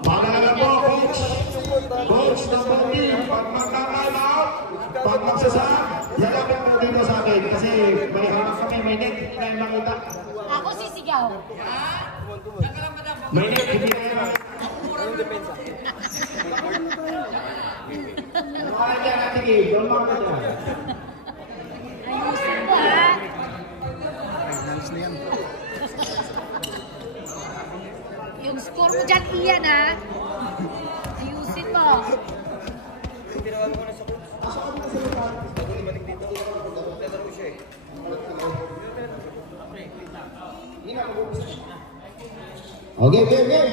Paalala po, coach. Coach ng booking, pag magka-time out, pag magsasang, yalapin po dito sa akin. Kasi may harap kami, may net, hindi na yung makita. Ako sisigaw. May net, hindi na yung makita. Ano dyan natin eh, doon mga dyan. Ayusin mo ha. Yung score mo dyan, Ian ha. Ayusin mo. Okay, game, game.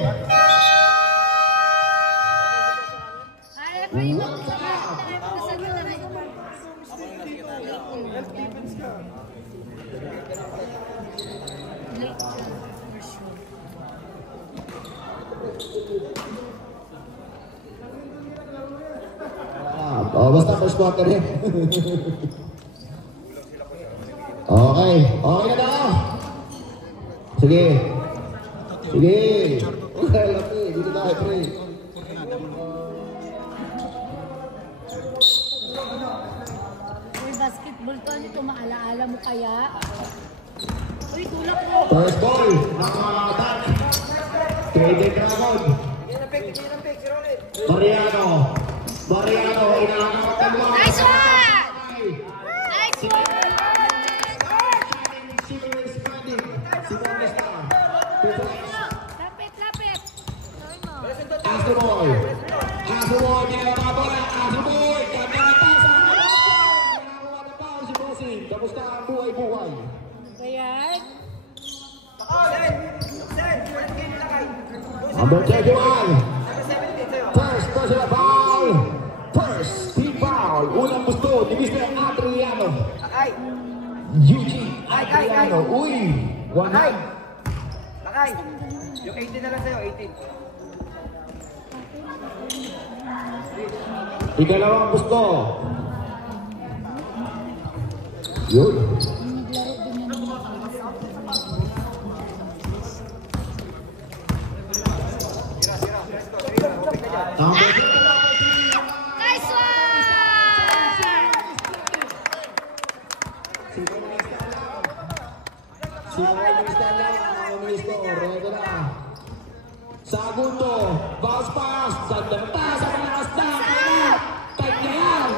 Basta first quarter eh. Okay, okay na daw. Sige. Sige. Laki, dito tayo, pre. Uy, basketball to, ito maalaala mo kaya? Uy, tulak mo. First ball, nakakatat. Trade Crawford. Mariano, inaangat mo. Nice one! Nice one! Lapit. Astroboy, ginagawa Astroboy, kami ang pasa. Nakakuha na pa si Bossing. Kamusta ang buhay-buhay? Ayan. Number 31. First personal foul. First team foul. Unang gusto ni Mr. Adriano. Eugene Adriano. Uy, 100. Lakay. Yung 18 na lang sa'yo, 18. Ikalawang gusto. Yun. Nice one! Segundo, bounce pass, Sandata sa malakas na, Tagnayan.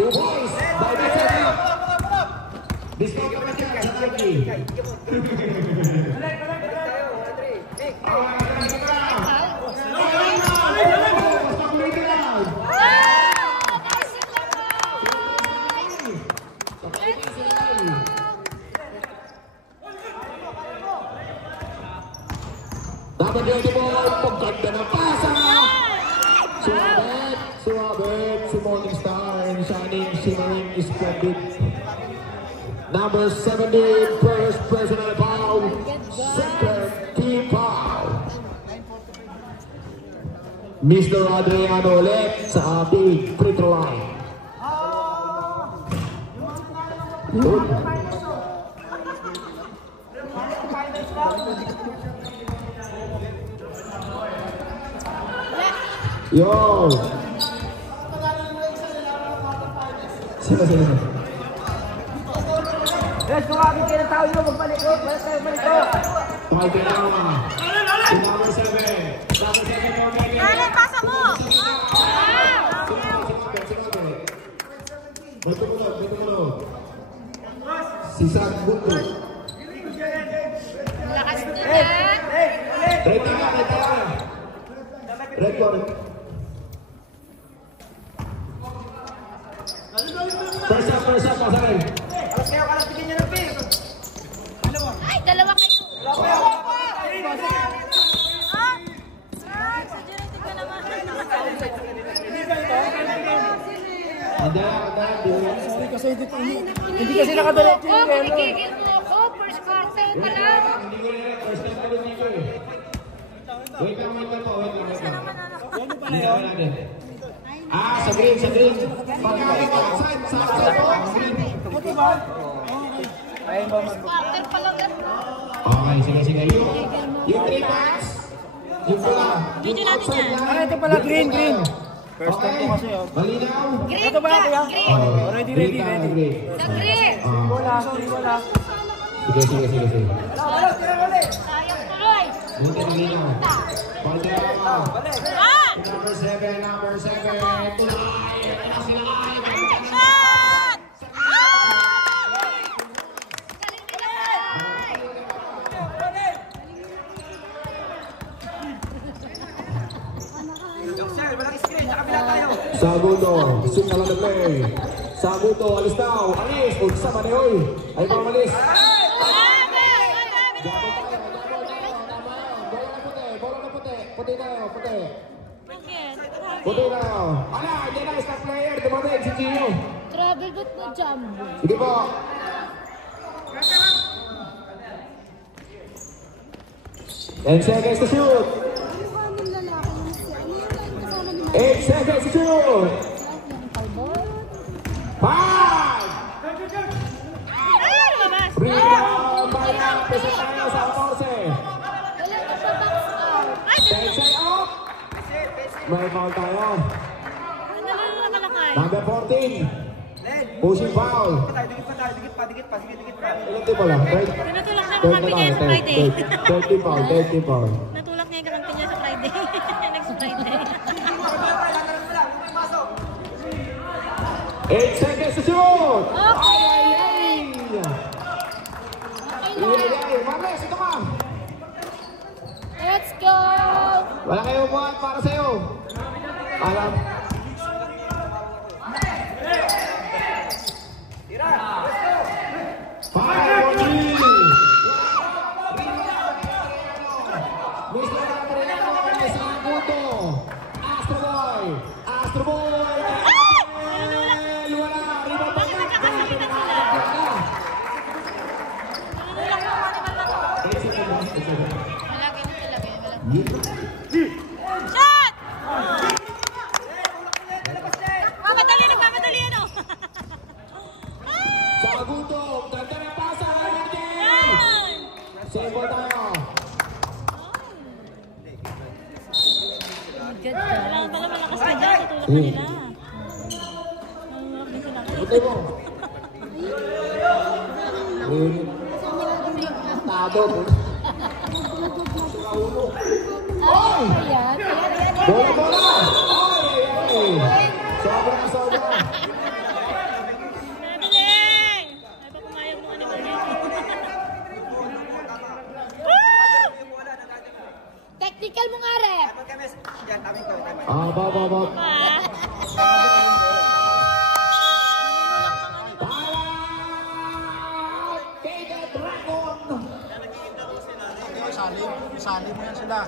2 points, by the second. Discover na siya sa Tagni. Dapat yung tibol, pagkanda ng pasa. Suabet, si Morning Star, and shining, shimmering, splendid. Number 17, first personal foul, second team foul. Mr. Adriano ulit sa ating free throw line. Yun. Yo! Sino? Guys, kumakit kayo ng tao nyo, magbalik ko. Balik kayo. Pakay ka naman. Si number 7. Arlen, pasa mo! Betul. Sisa buku. Lakas doon ha! Rekor. First up, pasarin. Kalas bigyan niya ng pin. Ay, dalawa kayo! Hindi kasi nakadala. Pinigigil mo ako! First quarter pa lang! Wait lang po. Sa green. Pagkakit outside, sa green. Ayun ba mag- Quarter pa lang yan. Okay, sige. Yung 3 points. Yung pula. Video natin yan. Ah, ito pala, green. First time ko kasi, oh. Malinaw. Green Ito ba, ka, kuya? green. Ready. Sa green. Wala. Sige. Sayang tuloy. Buti malinaw. Pagkaya. Ah! Number 7. Tulay. Shot! Ah! Galing nila. Saguto, shoot na lang na play. Saguto, alis daw. Alis, ulsa manehoy. Ay pa malis. Bola na puti. Puti tayo. Ala, hindi na, star player. Dumating si Gio. Travel ba't na jumbo? Sige po. Ten seconds to shoot. 8 seconds to shoot. 5. Rebound by Lapis tayo sa 14. Wala ka pa box out. 10 seconds up. May foul tayo. Number 14. Pushing foul. Dikit pa. Ilan din pala? Natulak na yung kakampi niya sa Friday. 30 foul. Natulak niya yung kakampi niya sa Friday. Next Friday. 8 seconds to shoot. Okay. Ay. Marles, ito ka. Let's go! Wala kayong buhat para sa'yo. Alam. Five on three. Mr. Gabriel, Saguto. Astro Boy. Wala. Rebound pa niya. Wala ganun talaga. Shot! Mamadali ano? Saguto. Ganda ng pasa. Simple tayo. Kailangan pala malakas ka dyan. Tutulak na nila. Buti mo. Tado. Ay, ayan. Bola! Ay! Sobra. Nabiling! Ay, pa pumayag mo ano ba niya? Technical mo nga, rep! Ba. Sali mo yan sila.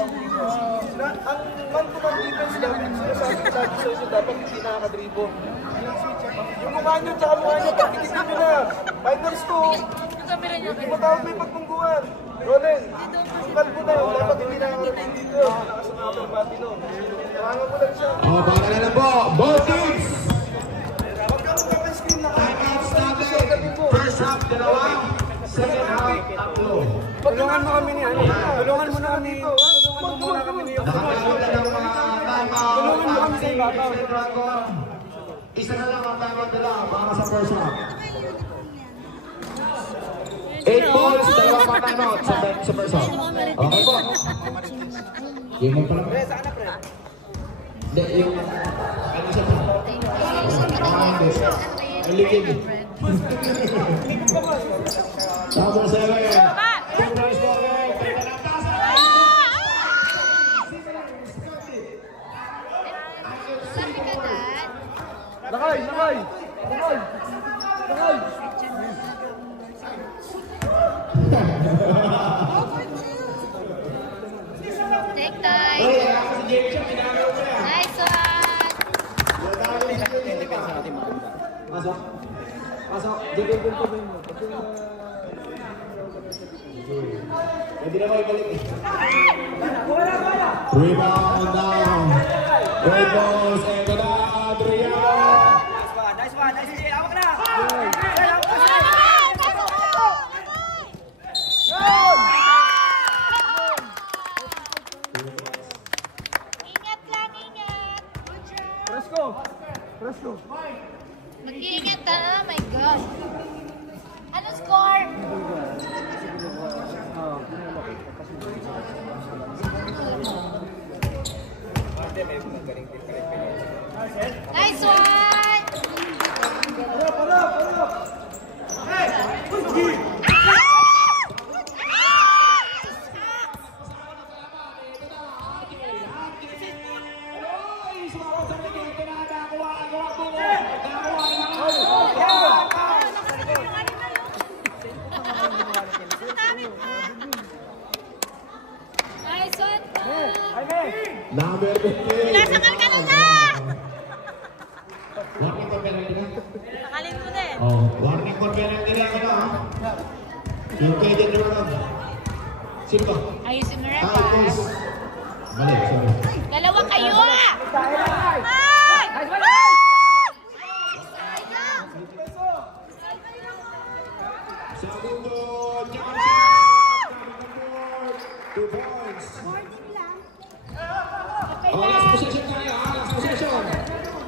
Ang man-to-man defense namin, sinasabi sa inyo, dapat hindi nakakadribo. Yung mukha nyo, tsaka mukha nyo, pagkikitin nyo na. Finals to. Hindi matawag may pagtungguan. Ronen, yung kalbo na yun, dapat hindi nakakadribo dito. Nakasama ng Batino. Tarangan mo lang siya. Para na lang po. Ball teams. Huwag ka mag-open screen na kayo. Timeouts natin. First half, 2. Second half, 3. Tulungan mo kami ni ano. Tulungan mo na kami. Tulungan mo muna kami ni Nakakawala ng mga timeout. Tulungan mo kami sa ibabaw. Isa na lang ang timeout nila para sa first half. 8 balls, 2 pa timeout sa first half. Okay po. Yung mo pala. Pre, saan na pre? Hindi, yung... Ano siya po? Ang ligid. Number 7. Surprise ball game. Pwede na tasa. Lakay! Take time. Ay, ako si James siya, pinagaw ko yan. Nice one. Pasok. Jiggle ko mo. Pwede na may balik. Rebound down. Red Bulls, eto na, Adriano. Nice one. Hawak na. Ingat lang, ingat. Presko. Mag-iingat ha, oh my God. Ano score? Nice one! Nice one! Number 15. Nasakal ka na na! Warning for penalty na. Nakalin mo din. Oh, warning for penalty na ano ah. Yung kay Jen Ronald. Sino ba? Ayusin mo rin, Ah, pa. Bulls. Mali, sorry. Dalawa kayo ah! Ay! Segundo, Jackson. 2 points. Oh, last possession tayo ah, last possession.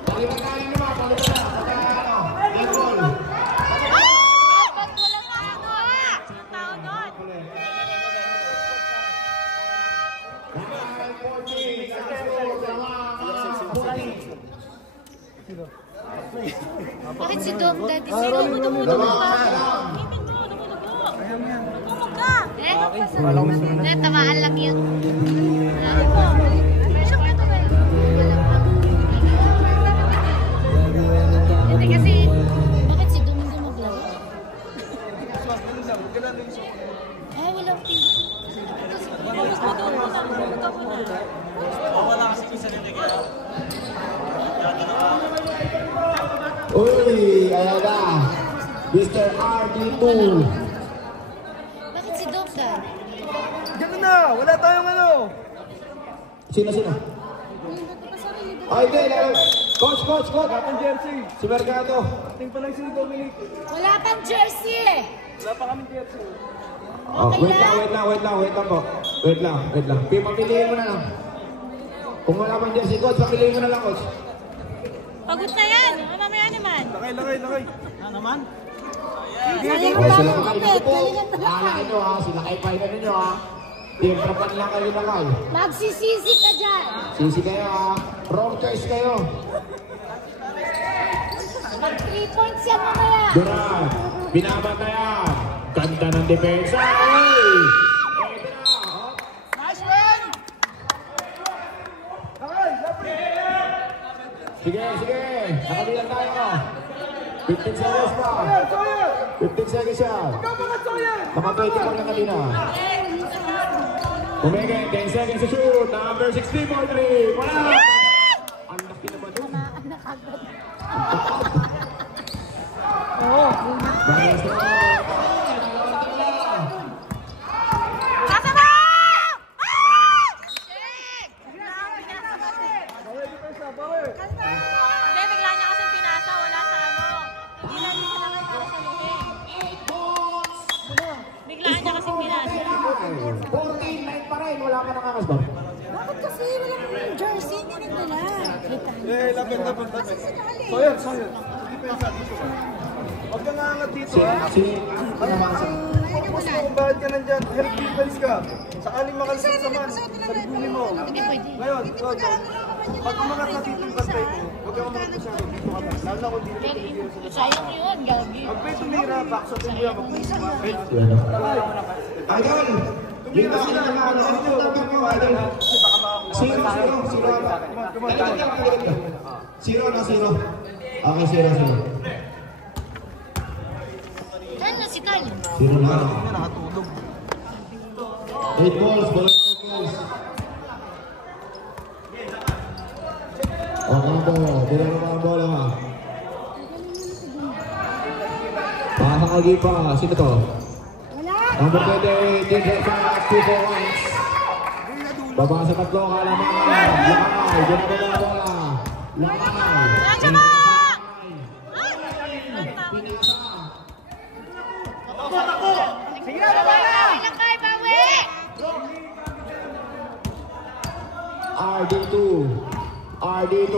Palitan tayo naman, palitan na. Pagka ano, end goal. Ba't walang ano ah? Ang tao doon? 9-14. Bakit si Dom Daddy? Si Dom, dumudugo ka. Dumudugo ka. Eh, tamaan lang yun. Hindi kasi, bakit si Dom dumuglaw? Ay, walang pin. Uy, ayan na. Mr. RD2. Bakit si Dom Daddy? Diyan na! Wala tayong ano! Sino? Ay, hindi. Coach. Ang jersey. Si Mercado. Ting pa lang si Dominic. Wala pang jersey eh! Wala pa kaming jersey. Oh, wait lang po. Wait lang. Piliin mo na lang. Kung wala pang jersey, coach, piliin mo na lang, coach. Pagod na yan! Mamaya naman! Lakay. Sayang Oh, sila kayo na po. Naalala nyo ha, sila kayo pahinan ninyo ha. Timprapan lang kayo na kayo. Magsisisi ka dyan! Sisi kayo ha. Wrong choice kayo. 3 points yan mamaya! Durant, binabantayan. Ganda ng depensa. Uy! Ito na. Oh. Sige. Nakabilang tayo. 15 seconds pa. 15 seconds yan. Mga 20 pa lang kanina. Umigay, 10 seconds to shoot. Number 16 for 3. Wala! Ang laki naman yun. Nice one. Kasama! Hindi, bigla niya kasi pinasa. Wala sa ano. Hindi na rin sila kayo para saluhin. Bigla niya kasi pinasa. 14-9 pa rin. Wala pa nakakasbar. Bakit kasi walang jersey? Hindi nagdala. Lapit. Sawyer. Huwag kang angat dito ha. Focus mo kung bakit ka nandyan. Help defense ka. Sakaling makalusot sa man. Sarigunin mo. Hindi pwede. Ngayon, pag umangat na dito yung bantay ko, huwag kang umangat masyado. Dito ka lang. Lalo na kung dito ka dito. Sayang yun, gagi. Pag may tumira, backshot mo yan. Idol! Dito sila na ano. Ano yung topic mo, Idol? Zero. Zero. Okay, zero. Saan na si Tal? Zero na. Nakatulog. 8 balls, balls. Bilang mga bola. Pakakagi pa. Sino to? Wala! Number 28, Ginger Pack, 2 points. Baba sa tatlo, Kalaman. Lakay, ginagawa na bola. Lakay. Sige na, baba na! Lakay, bawi! RD2. RD2.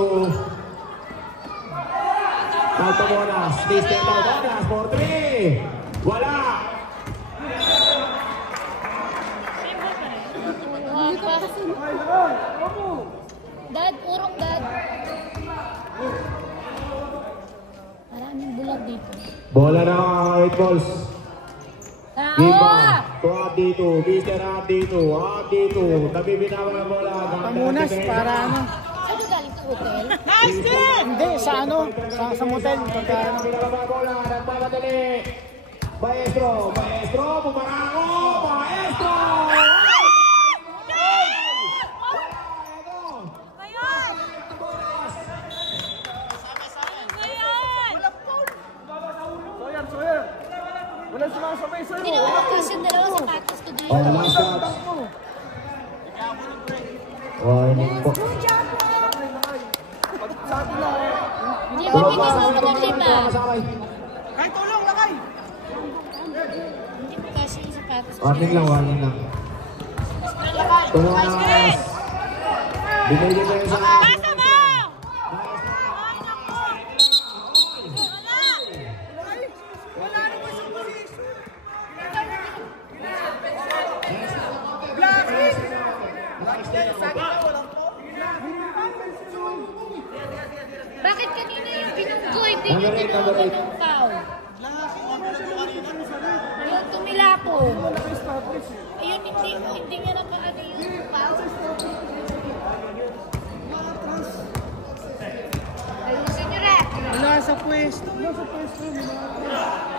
Salto bonus. Mr. Bonus for 3. Wala. Dad, urong dad. Maraming bulag dito. Bola na 8 balls. Giba. Tao! To RD2. Mr. RD2. RD2. Nabibinawa ng bola. Pangunas para ano? Saan ka galing sa hotel? Hindi, sa ano? Sa motel. Pagka ano. Nabibinawa ng bola. Nagpapadali. Maestro. Maestro. Pumarako. Maestro. Sawyer. Walang sumasabay sa'yo. Hindi naman mag-kiss yung dalawa sapatos ko dito. Oh, last shot. Warning po. Sabi na. Hindi ba may kasama ng lima? Kahit tulong, lakay. Hindi ko kasi yung sapatos ko. Warning lang, warning lang. Tumakas. Binigyan kayo sa akin. Bakit kanina yung binunggoy? Hindi nyo tinawag ng foul. Yung tumilapo. Ayun, hindi nga napaano yung foul. Ayusin nyo rin. Wala sa pwesto.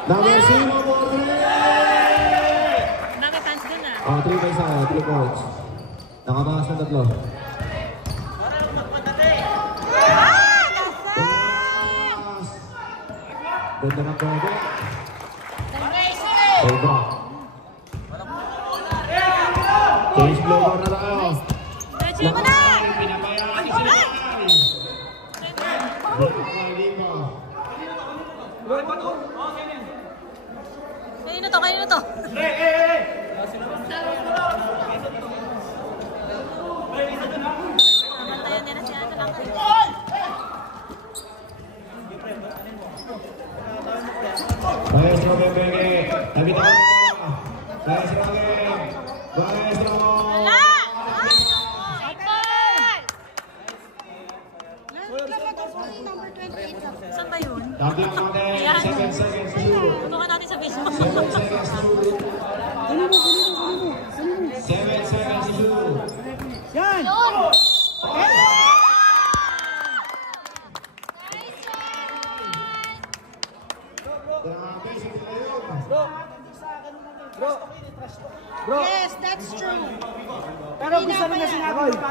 Number 0 po, 3! Nakatans din ah. 3 by isa, 3 points. Nakatakas ng tatlo. Ganda ng pwede. Sobra. Change blower na tayo. Medyo mo na! Pinabayaan si Lakay. Kayo na to, kayo na to. Namantayan nila siya na lang kayo. Maestro Bebeke. Nabitaw na. Maestro Bebeke. Maestro. Wala! Saan ba yun? Tablang natin. 7 seconds to shoot. Tutukan natin sa Facebook. 7 seconds to shoot. 7 seconds to shoot. Yan! Yun! Bro. Yes, that's true. Pero gusto rin na sinabi ko pa.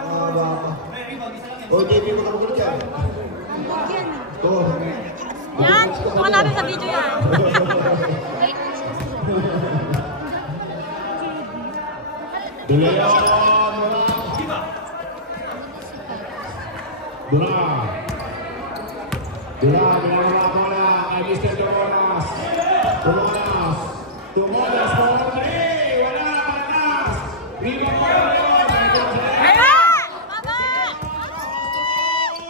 O, JP mo ka magulit yan. Oo. Yan! Tutukan natin sa video yan. Dulayan! Dula! Dula, binagawa ko na kay Mr. Dumunas. Dumunas! Dumunas, bawal na eh! Wala! Panas! Riba mo yun! Baba! Baba!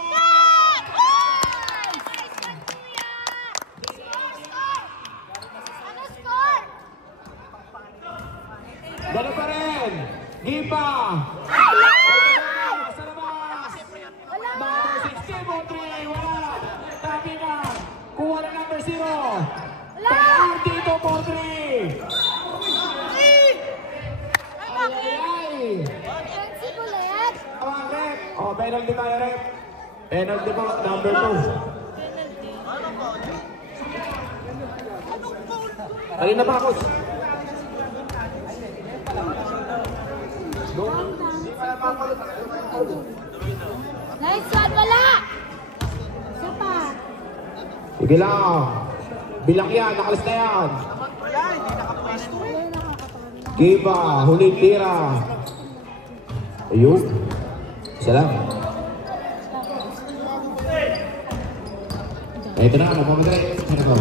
Yan! Nice one, kuya! Score! Ano score? Dalo pa rin! Gipa! Sa labas! Number 16 mo, 3! Wala! Tapi na! Kuha na number 0! Tayo dito po, 3! Ay! Defensive ulit! Tawang rep! O, penalty tayo, rep! Penalty po, number 2. Kanina pa, coach. Nice one! Wala! Isa pa! Sige lang. Bilak yan, nakalis na yan. Wala, hindi nakapwesto. Giba, huling tira. Ayun. Isa lang. Ito na, nagmamadali. Ano to?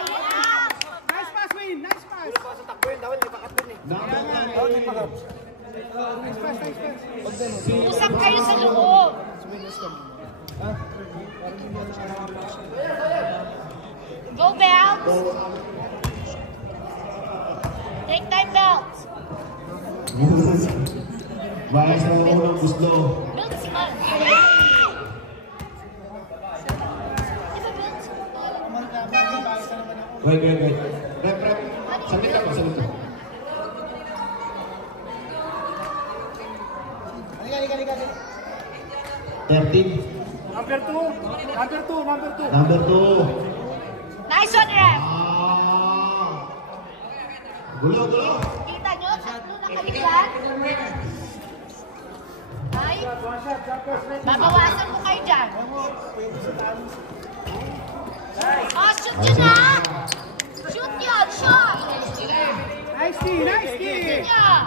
Nice pass, Wayne! Nice pass! Sa takbo yun, dapat may pakat dun eh. Dapat may pakat. Nice pass, nice pass. Usap kayo sa loob. Go, Belts! Take time, Belts! Bayas na ako ng gusto. Belts, man! Wait. Rep. Sabit ako. Halika. 13. Number 2. Number 2. Nice one, Ref! Gulo. Kita nyo, tatlo na kayo dyan. Ay, babawasan mo kayo dyan. Oh, shoot yun ha! Shoot yun, shoot! Nice key! Shoot yun!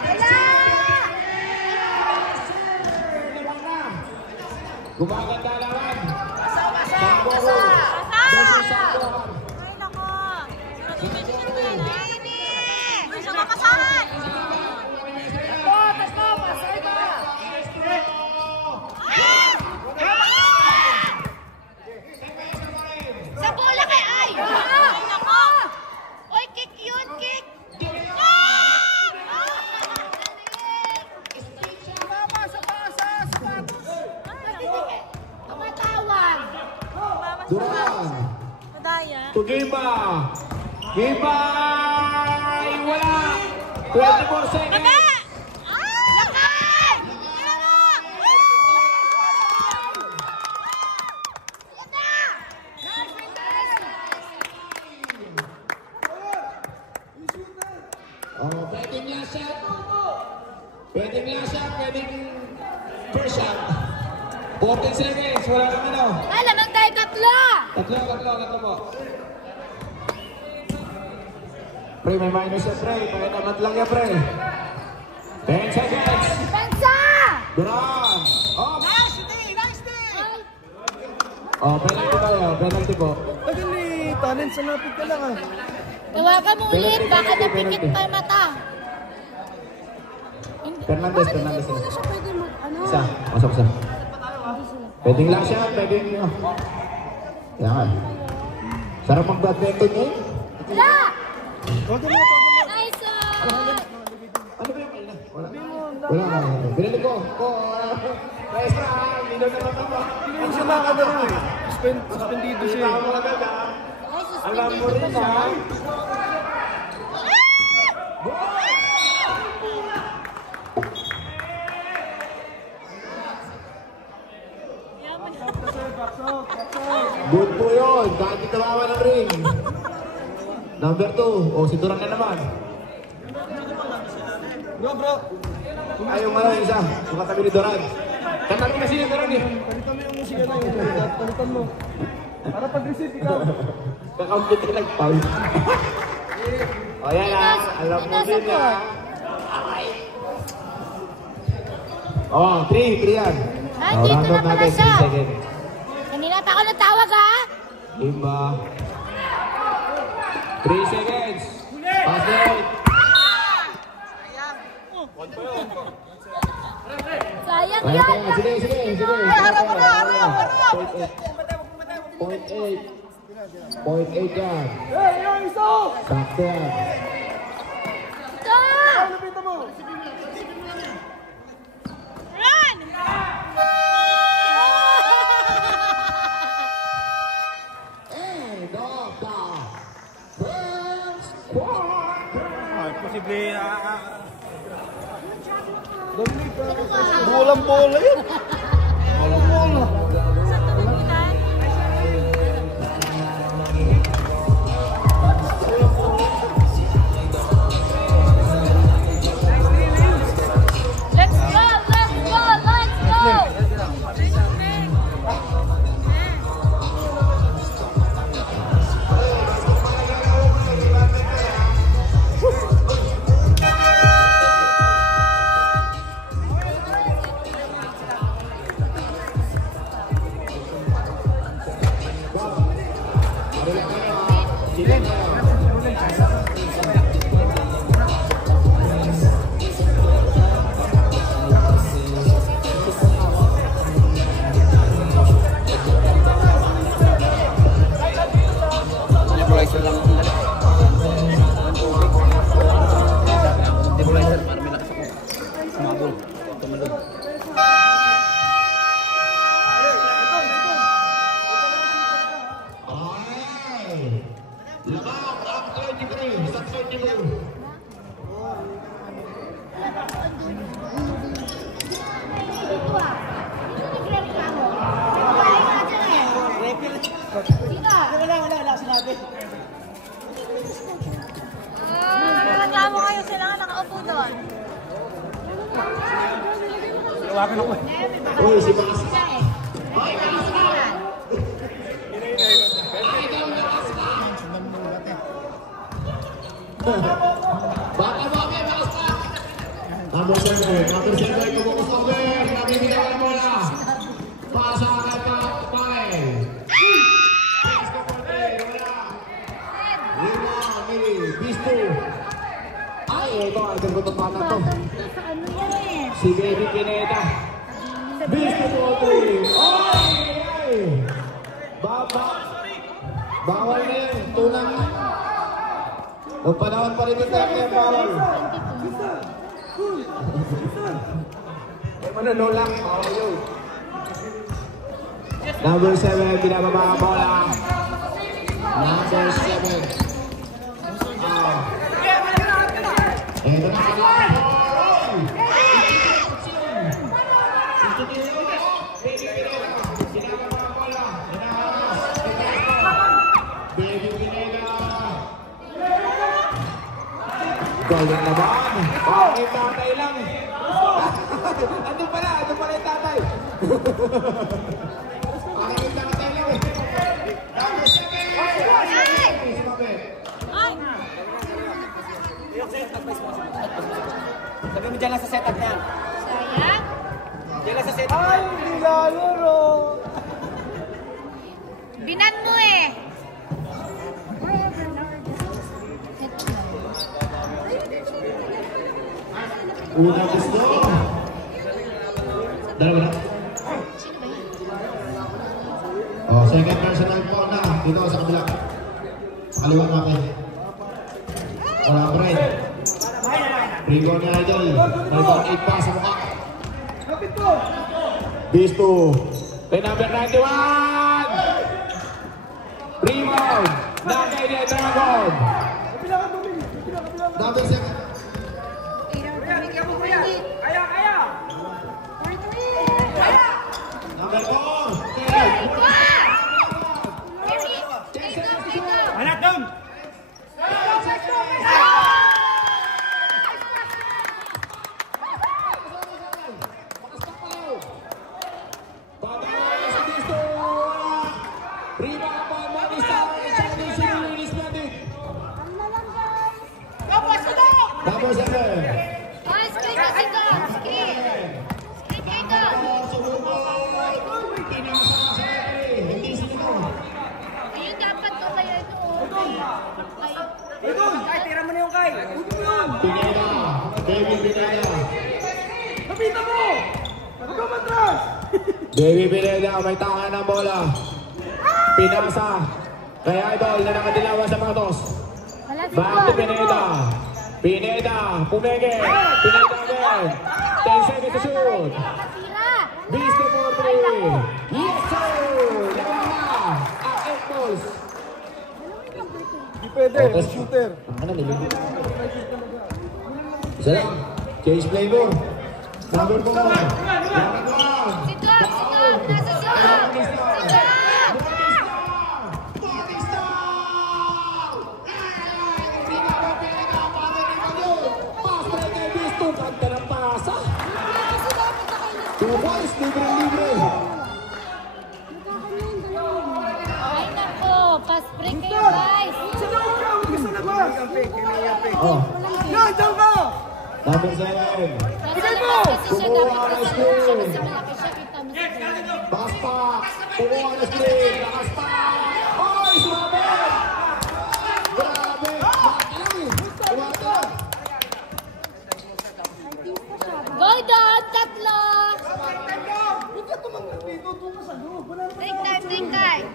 Wala! Gumaganda lawan. Basa! Ay, nako! Ay, siya makasahan! Sa bola kay Ay! Ay, nako! Oy, kick yun, kick! Tumatawag! Duran. Madaya. To Giba. Giba! Ay, wala. 24 seconds. Lakay! Oh, pwedeng last shot. Pwedeng first shot. 14 seconds. Wala kang ano. Ay, lamang tayo tatlo! Tatlo po. Pre, may minus siya, pre. Kaya naman lang yan, pre. 10 seconds. Pensa! Duran. Oh, Nice day! oh, penalty po. Tagal ni talent sa lapit ka lang ah. Tawagan mo ulit, baka napikit pa yung mata. Fernandez. Hindi po na siya pwede Isa. Masok isa. Pwedeng lang siya. Pwedeng nyo. Kaya nga. Sarap mag-badminton eh. Wala! Todo mo. Nice one! Ano ba yung kanina? Wala. Binili ko. Maestra, minum na lang ako. Hindi siya nakakadaro eh. Suspendido siya eh. Tama agad ha. Ay, Alam mo suspended rin pa ha. siya. Good po yun. Kahit di tawawa ng ring. Number 2. O, si Duran na naman. Bro. Ay, yung ano, isa. Yung katabi ni Duran. Katabi kasi ni Duran eh. Palitan mo yung musika na yun. Palitan mo. Para pag-receive ikaw. Kakampit ka nag-foul. O, yan ha. Alam mo din ha. O, 3 yan. Ay, dito round na up pala natin, siya. 3 seconds. Kanina pa ako natawag ha? Imba. 3 seconds. Pass it. Sayang Kaya yan! kaya. Sige. Harap! Point 8. Point 8 yan. Hey, yung iso! Sakto yan. Ito! Lapitan mo! Run! End of the first quarter. Posible Bulang bola yun. Bulang bola. Let's go! Tatawagan ako eh. Uy, si Bakas. Ay, yan. Baka Bakas pa. Number 7, kumukus over. Nabibigyan ka mo na. Pasa ka pa, Pay. Bisto. Ay, ito. Ito ko ito pa na to. Sa ano yan eh? Si Baby Pineda. Bisto po ito. Ay! Baba. Bawal na yun. Tunang. Nung panahon pa rin yung tayo bawal. Mananola. Bawal yun. Number 7, binababa ang bola. Number 7. Ito na si Golden naman. Okay, tatay lang. Andun pala yung tatay. Okay, yung tatay lang eh. Number 7. Sabi mo dyan lang sa setup niya. Sayang. Dyan lang sa setup. Ay, hindi lalaro. Binan mo eh. Una gusto. Dalawa na. Oh, second personal po na. Dito sa kabila. Sa kaliwa natin. Wala break. Rigo ni Idol. Nalibang 8 pa sa mukha. Kapit ko. Bisto. Kay number 91. Rebound. Nakay ni Dragon. Number 7. Number 4. Anak doon! Number 7. Ay, screen mo dito. Screen. Screen dito. Ayun, dapat to kaya ito. Ayun. Kay, tira mo na yung kay. Pineda. Baby Pineda. Kapita mo. Huwag ka matras. Baby Pineda. May tanga ng bola. Pinasa. Kaya Idol na nakadilawan sa mga tos. Wala si Back to Pineda. Pineda. Pumege. Pineda again. 10 seconds to shoot. Kasira. Bisto for 3. Yes sir. Laban na. At 8 balls. Hindi pwede. Shooter. Ano nilagay? Isa lang. Change flavor. Number 4. Number 1. Si Tom. Nasa si Tom. Si Tom. Ganda ng pasa. 2 points, libre-libre. Ay, nako. Pass break kayo, guys. Sa loob ka. Huwag ka sa labas. Oh, Yan, dyan ka. number 7. Nasa labas kasi siya. Dapat nasa labas siya kasi malaki siya. Kita mo sa dulo. Pass pa. Kumuha ng screen. Lakas pa. Oy, sumabi. Grabe. Matali. Tumatag. Golden, tatlo. Huwag ka tumanggap dito. Doon ka sa loob. Wala naman. Break time, break time.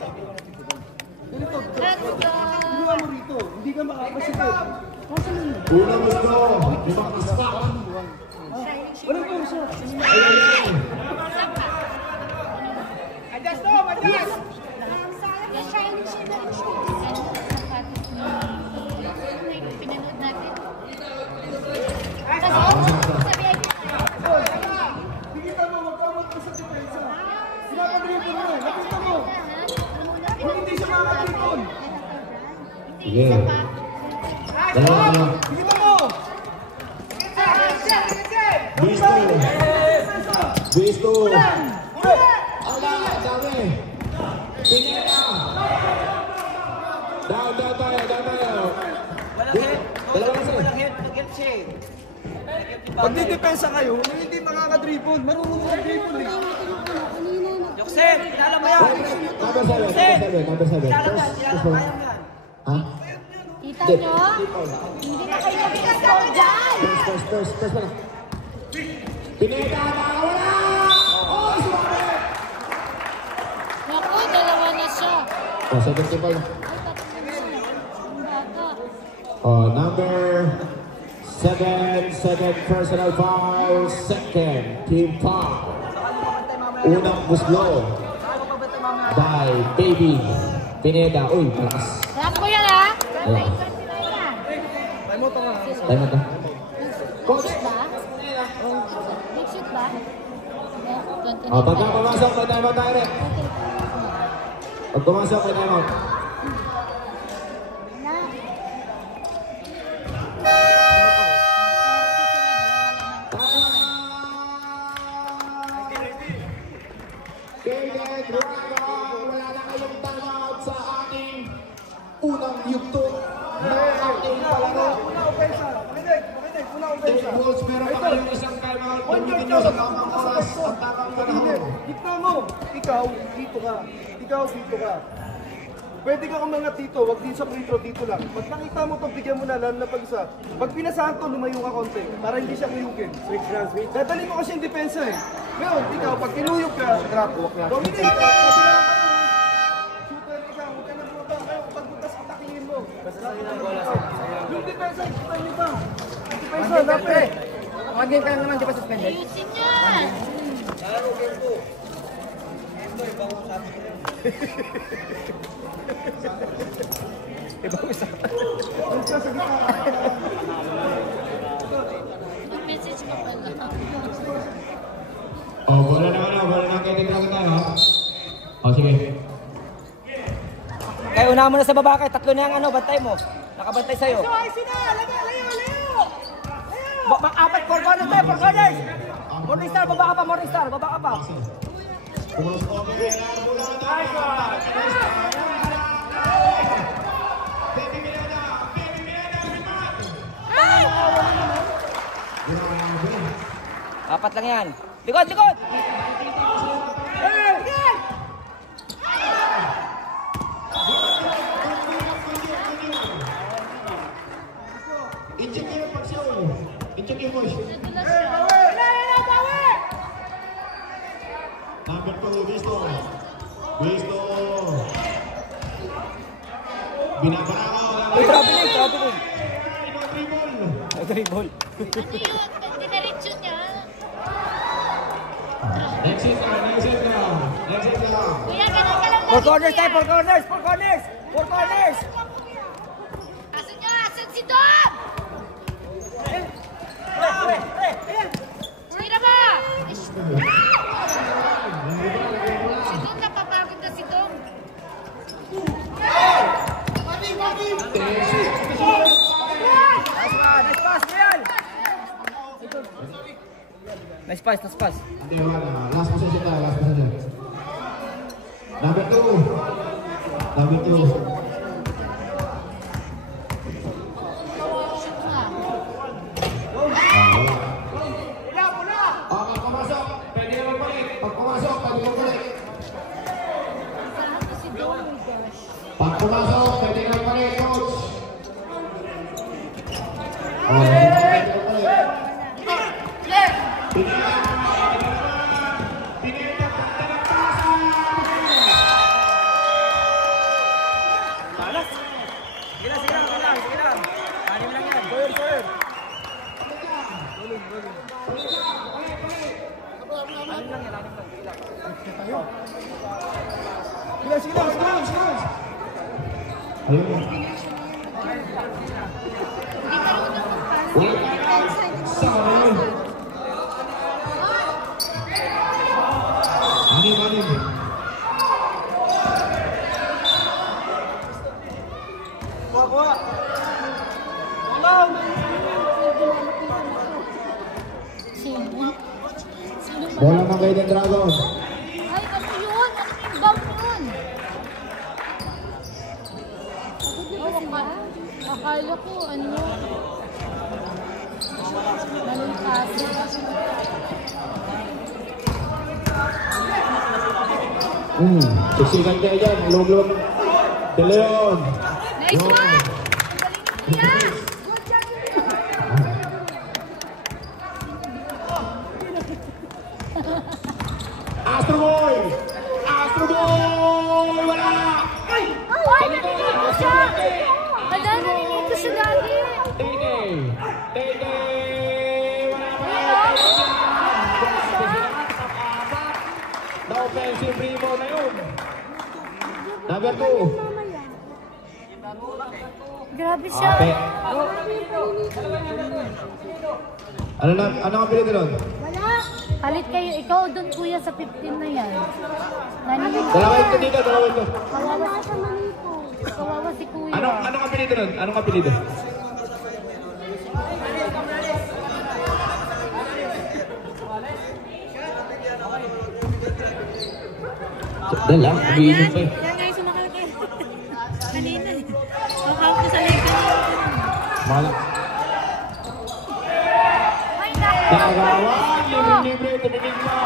Ganito. Let's go. Ginawa mo rito. Hindi ka makapasikat. Una gusto. Limang ispa. Walang kursa. Ayan. Adjust to! Adjust! Pinanood natin. Bigita mo. Huwag ka magpasa sa depensa. Sinapag-ripon mo. Nakita mo. Kung hindi siya makakapiton. Sige. Dalawa. Bigita mo. Bisto. Wisto. Ala, dami. Pinera. Down tayo. Walang hit. Dalawa kasi. Walang hit. Nag-hit siya eh. Pag didepensa kayo, hindi makaka-dribble. Marunong mag-dribble eh. Joksen, kilala mo yan. Number 7. Kilala mo yan. Kaya mo yan. Ha? Kita nyo? Hindi na kayo nag-score dyan! First pala. Pineta, nakawala! Oh, sumabit! Naku, dalawa na siya. Oh, 70 pala. Ay, tatlo na siya. Ang bata. Oh, number 7 personal foul, second team foul. Unang muslo by Baby Pineda. Uy, malakas. Lahat mo yan, ha? Ayan. Ay mo, tanga. Tayo mo to. Coach ba? Big shoot ba? Oh, pagka pumasok, may time out tayo rin. Pag pumasok, may time out. Kaden Dragon, wala na kayong time out sa ating unang yugto ng ating palaro. Una ofensa. Makinig. Una ofensa. Eight balls, meron pa kayong isang time out. Gamitin nyo sa tamang oras at tamang panahon. Gitna mo. Ikaw, dito ka. Pwede ka umangat dito, wag din sa free throw dito lang. Pag nakita mo ito, bigyan mo na, lalo na pag isa. Pag pinasahan to, lumayo ka konti, para hindi siya kuyugin. Switch. Dadali mo kasi yung depensa eh. Ngayon, ikaw, pag kinuyog ka, drop, dominate ka. Shooter ikaw, huwag ka na bumaba. Ngayon, pag butas, atakihin mo. Yung depensa, kita nyo ba? Yung depensa, dapat. Mga game ka lang naman, di ba suspended? Ayusin yan! Mag-message ka pala. Oh, bola na Kaden Dragon tayo ha. Oh, sige. Kaya una mo na sa baba kay tatlo na yung bantay mo. Nakabantay sa'yo. Apat, 4 corners tayo, 4 corners! Morningstar, baba ka pa. Pulos okay, bola na tayo. Baby Pineda, rebound. Grabe. Apat lang yan. Likod! I-check yung pagsyon. I-check yung push. Number 2, Wisto. Binabarao. Uy, traveling. Dribble. Dribble. Ano yun? Dinaritso niya. Next hit round. Kuya, ganun ka lang 4 corners tayo, 4 corners! Asan si Dom? Tira ba? Si Dom, napapagod na si Dom. Nice pass. Hindi, wala. Last possession tayo. Number 2. Shoot nga. Pag pumasok, pwede naman balik. Saan si Dom? Gosh. Pag pumasok, pwede naman balik, coach. Sige lang. Anim lang yan. Fire. Sige lang. Ayun. Sayang. Anim. Kuha. Sino? Bola number Maiden Dragon. Ay, ano yun? Ano yung bomb yun? Akala ko, ano? Malungkas. Siksikan kayo dyan. Log-log. De Leon. Nice one! Yes! Astro Boy! Astro Boy! Wala! Ay, naninig ko siya! Wala, naninig ko siya lagi. Tete! Tete! Wala pa yan! Na offensive rebound na yun. Number 2. Grabe siya. Ate. Ano ang pinili doon? Wala. Palit kayo. Ikaw doon kuya sa 15 na yan. Naninig ko. Dalawin ko dito, dalawin ko. Kawawa si kuya. Anong apelido doon? Anong apelido? Dahil lang, nag-iinit pa eh. Kaya ngayon sumakal kayo. Kanina eh. Sumakal ko sa leg kanina. Malak. Ay, naku. Tagawan, libre-libre, tumingin pa.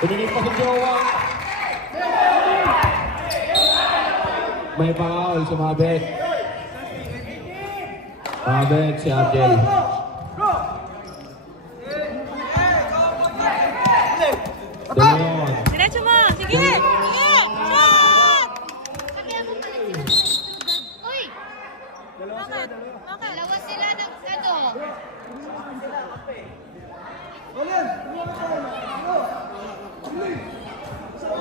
Tumingin pa sa jowa. May foul, sumabit. Sumabit si Abdel. Dalon. Diretso mo! Sige! Sige! Shot! Uy! Bakit? Bakit? Dalawa sila ng ano.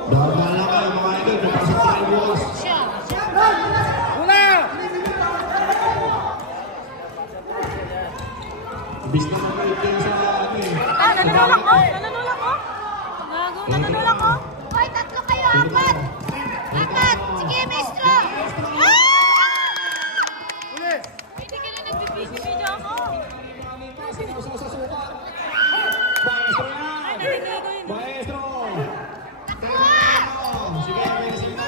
Dapat lang kayo mga idol, napasok sa Bulls. Siya. Ibig na mag-itin sa ano eh. Ah, nanunulak ko! Nanunulak ko! Gago, nanunulak ko! Hoy, tatlo kayo. Apat. Apat. Sige, maestro. Hindi ka na nagbibidyo ako! Maestro yan! Ay, narinig ko yun. Maestro! Takbo! Sige, may sino.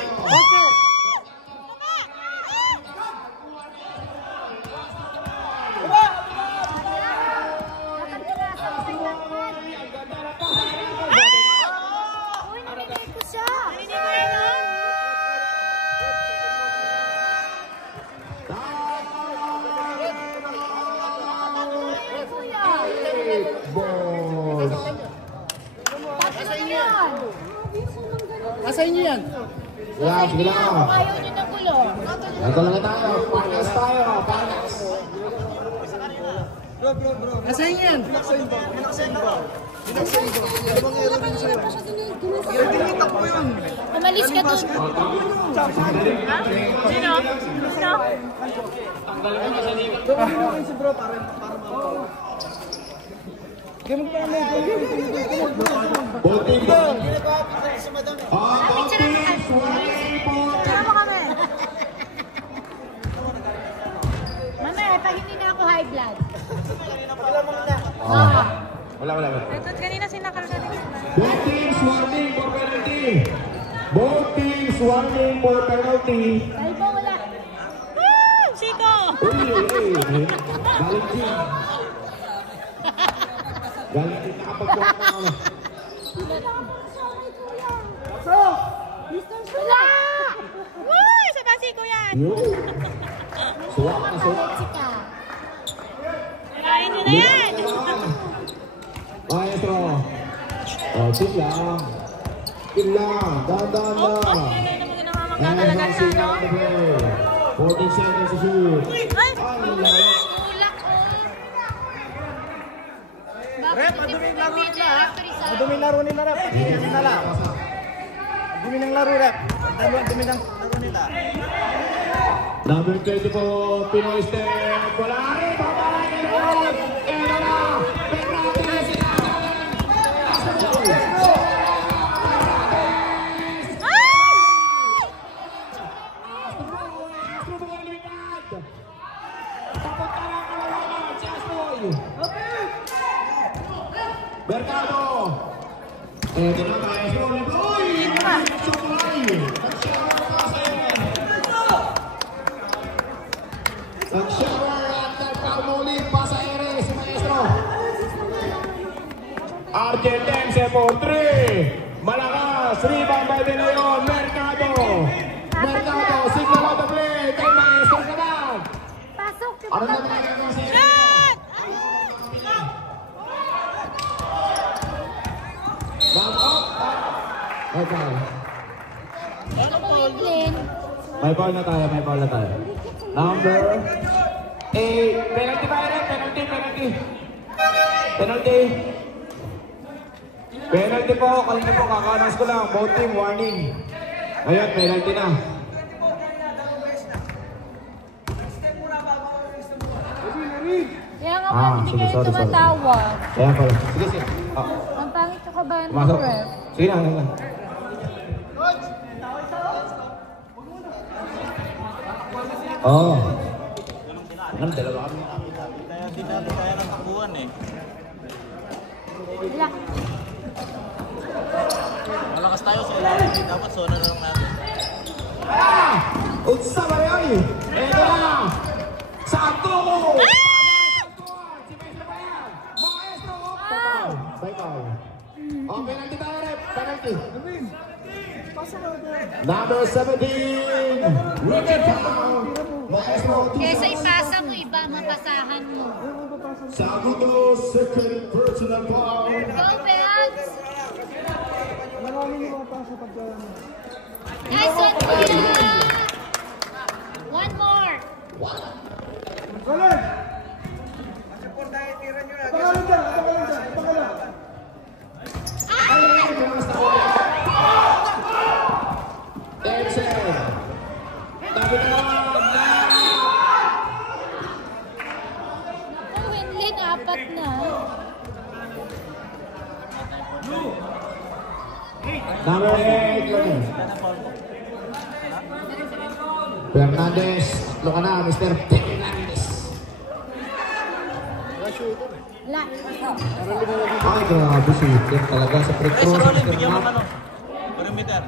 Uy, narinig ko siya. Narinig ko yun, ha? Balls! Tatlo na yan. Nasa inyo yan. Yan, sige lang. Ayaw nyo ng gulo. Ito lang tayo. Panas tayo. Panas. Nasa inyo yan. Umalis ka doon. Sino? Sino? Boting ba? Picture na Sino mo kami? Mamaya, pag hindi na ako high blood. Wala. Ito, kanina sinakal ka rin. Both teams warning for penalty. Both teams warning for penalty. Dahil ba wala? Woo! Siko! Uy. Galing team. Galing team nakapagkuha ng ano. Wala! Woo! Isa ba siko yan? Yun. Suwak na suwak. Mexica. Kain nyo na yan! Maestro. Team lang. Team lang. Dahan-dahan Oh, lang. ano naman ginamamang talaga sa ano? 14 seconds to shoot. Ay! Ulak ko. Bakit hindi mo pamili referee sa... Dumi laro nila, rep. Yan nila. Dumi ng laro, rep. Dumi ng laro nila. Number 24, Pinoy Step. Wala rin. Papalag ang ball. Ito na. Penalty na sila. Astro Boy lumipad. Papunta na ang kalawakan si Astro Boy. Mercado. Nag-shower at nagpamuli pa sa ere si Maestro. Argentine for 3. Malakas. Rebound by De Leon. Mercado. Mercado. Signal out the play. Kay Maestro naman. Pasok. Ano na talaga si Okay. May foul na tayo, may foul na tayo. Number 8. Penalty ba yun? Penalty, penalty. Penalty. Penalty po, kanina po, kakanas ko lang. Both team, warning. Ayun, penalty na. Kaya nga po, hindi sige, kayo sorry. tumatawag. Kaya pala. Sige, sige. Ang pangit yung kabahan mo, Pumasok. ref. Sige na, sige na. Oo. Ano, dalawa kami. Kaya di natin kaya ng takbuhan eh. Wala. Malakas tayo sa ilalim. Dapat zona na lang natin. Utsa ba yun? Eto na! Sakto ko! Maestro! Bye bye. Oh, penalty tayo, rep. Penalty. Number 17. Wicket foul. Maestro. Kesa ipasa mo, iba mapasahan mo. Segundo, second personal foul. Go, Beans! Nice one, Kuya! One more! Tension. Tabi na lang. Naku, Winlin, apat na. Number 8. Fernandez. Tatlo ka na, Mr. Fernandez. Wala. Ay, grabe si Hitler talaga sa free Ay, throw. sa rolling, bigyan mo ano. Perimeter.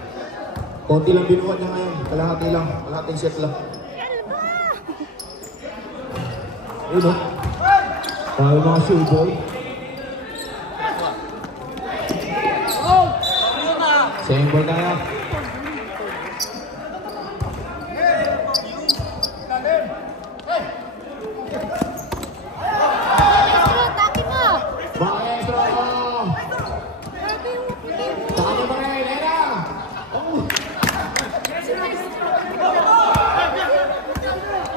Konti lang binuhat niya ngayon. Kalahati lang. Kalahating set lang. Ayun o. Sabi mga showboy. Same ball tayo. Maestro, taki mo! Maestro! Saka mo mga Elena! Oh! Si Maestro.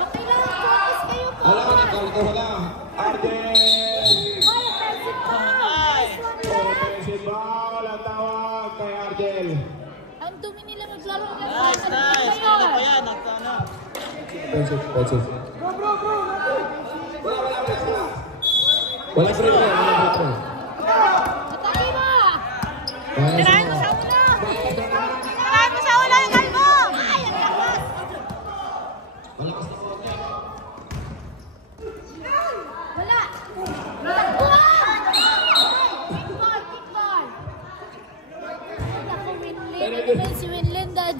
Okay lang, focus kayo po. Alam ka na, kalito ko lang. Arden! Ay, offensive foul. Nice one, Lef. Offensive foul ang tawag kay Argel. Ang dumi nila maglaro ng Nice, nice. Kaya pa yan. At ano. Offensive. Wala free throw, wala free throw. Atake mo! Tirahin mo sa ulo! Tirahin mo sa ulo yung kalbo! Ay, ang lakas! Malakas na po. Wala! Takbuhan! Kickball! Kickball! Naku, Winlin. Si Winlin, Dad.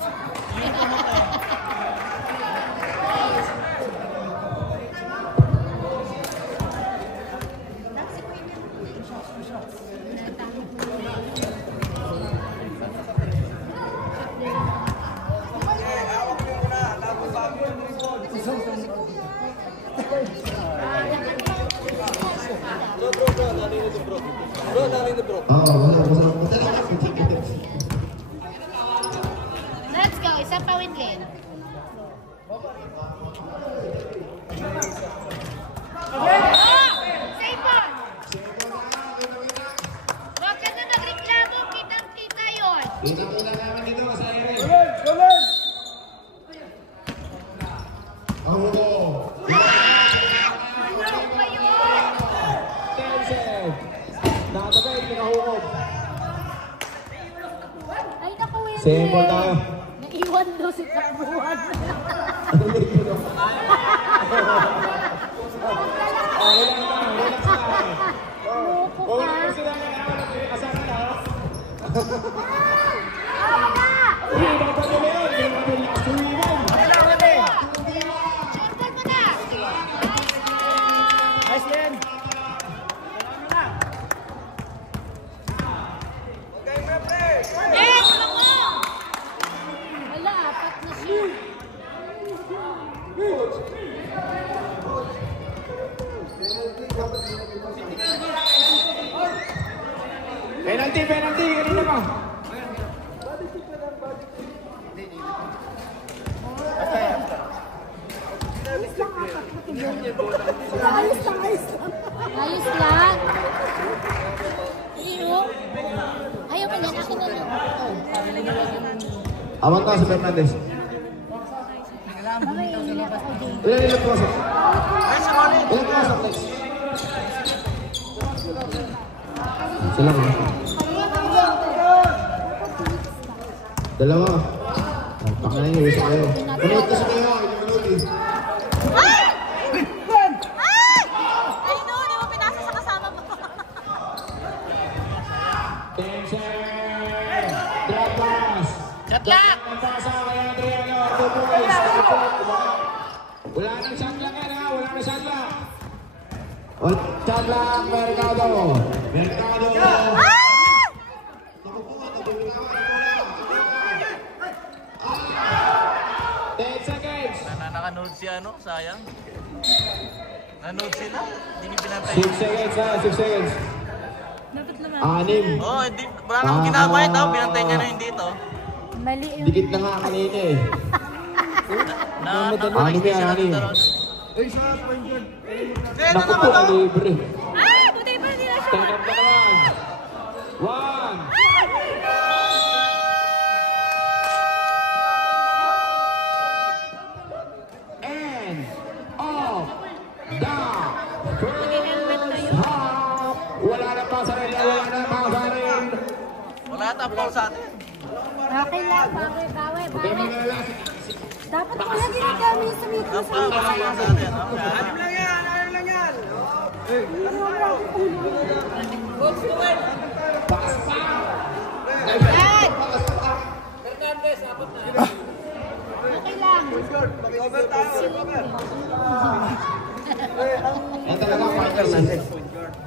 Let's go. Isa pa, Winlin. Save ball! Huwag ka na magreklamo. Kitang-kita yun. Kita-kita namin dito sa ere. Ang hubo. Ano ba yun? Tension. Nakatagay, pinahukog. Ay, naku, Winlin. Same ball tayo. Naiwan daw si Takbuhan. Loko ka. Sila na kasama na. Tama na! Awan ka si Fernandez. Mamaya iiyak ako din. Ilan pumasok? Ilan pumasok next? Sila mo. Dalawa. Pakain niyo, isa kayo. Manood kasi kayo, hindi manood eh. Ay, no, di mo pinasa sa kasama mo. Tension! Drop pass! Shot lock! Pasa kay Adriano, 2 points. Wala nang shot lock yan ha, wala nang shot lock. Shot lock, Mercado. Mercado! Nakanood si ano, sayang. Nanood sila, hindi niyo pinatay. 6 seconds ha, 6 seconds. Dapat naman. 6. Oo, hindi, wala namang ginagawa ito, pinantay niya na yung dito. Mali yung... Dikit na nga kanina eh. Nakakita siya Ani. ng taros. Naku po, libre. Ah! Buti pa nila siya. Stand up na naman. 1. End of the Mag-helmet kayo. half. Wala na pa sa rin, wala na pa sa rin. Wala ata applause sa atin. Okay lang, bawi. Kaya magalala. Dapat pala ginagamit sa mikro sa Applause sa atin. Bakas pa. Okay lang. Yan talaga ang partner natin.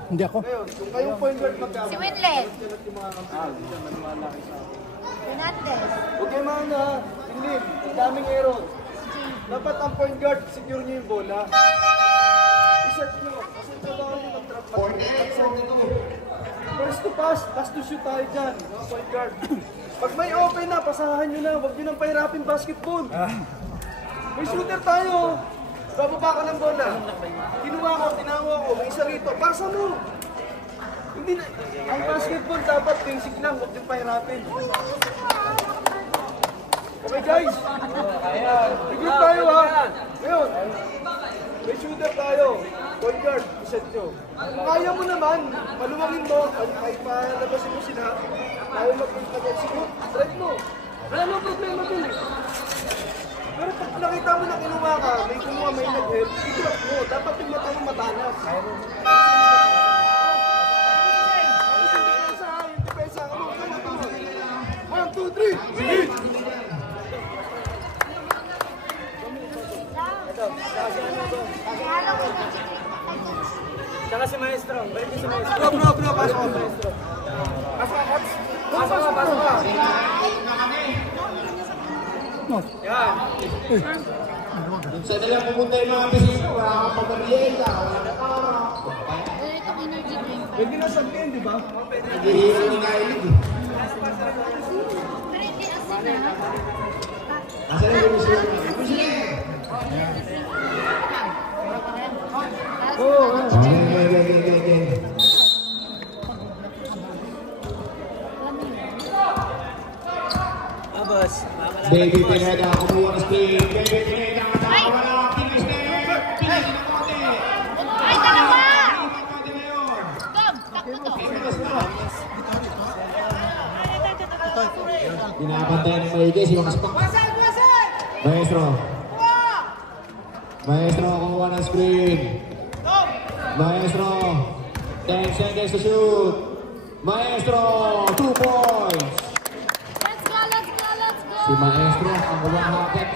Hindi ako. Kung kayong point guard magkama. Si Winlet. Fernandez. Huwag kayo mana. Hindi. Daming error. Dapat ang point guard, secure niyo yung bola. I-set nyo. Kasi trabaho nyo mag-trap. First to pass, last to shoot tayo dyan. Mga point guard. Pag may open na, pasahan nyo na. Huwag nyo nang pahirapin basketball. May shooter tayo. Bababa ka ng bola. Kinuha ko, tinawa ko. May isa rito. Pasa mo. Hindi na. Ang basketball dapat basic lang. Huwag nyo pahirapin. Okay guys. Regroup tayo ha. Ngayon. May shooter tayo. Point guard. Iset nyo. Kung kaya mo naman, maluwagin mo. Kahit palabasin mo sila. Kaya mag-point agad. Siguro, drive mo. Wala nang problema dun eh. Pero pag nakita mo na kinuha ka, may kumuha, may nag-help, i-drop mo. Dapat yung mata mo matanas. Yung depensa, ano? 1, 2, 3, sige! Tsaka si Maestro. Balik si Maestro. Bro. Pasok ka, Maestro. Pasok ka. Yan. Minsan na lang pumunta yung mga bisito. Wala kang pamarienda. Wala na para. Itong energy drink. Pwede na sabihin, di ba? Naghihirap ni Kailig eh. Pero hindi asin na. Asan na yung bisito? Okay. Boss. Baby Pineda, kumuha ng screen. Baby Pineda, nakawala. Finish net. Finish na konti. Ay, dalawa! Pwede na yun. Gom, takbo to. Binabantayan ng maigi si Jonas Pak. Maestro, kumuha ng screen. Maestro, 10 seconds to shoot. Maestro, 2 points. Let's go! Si Maestro, ang kumahapit.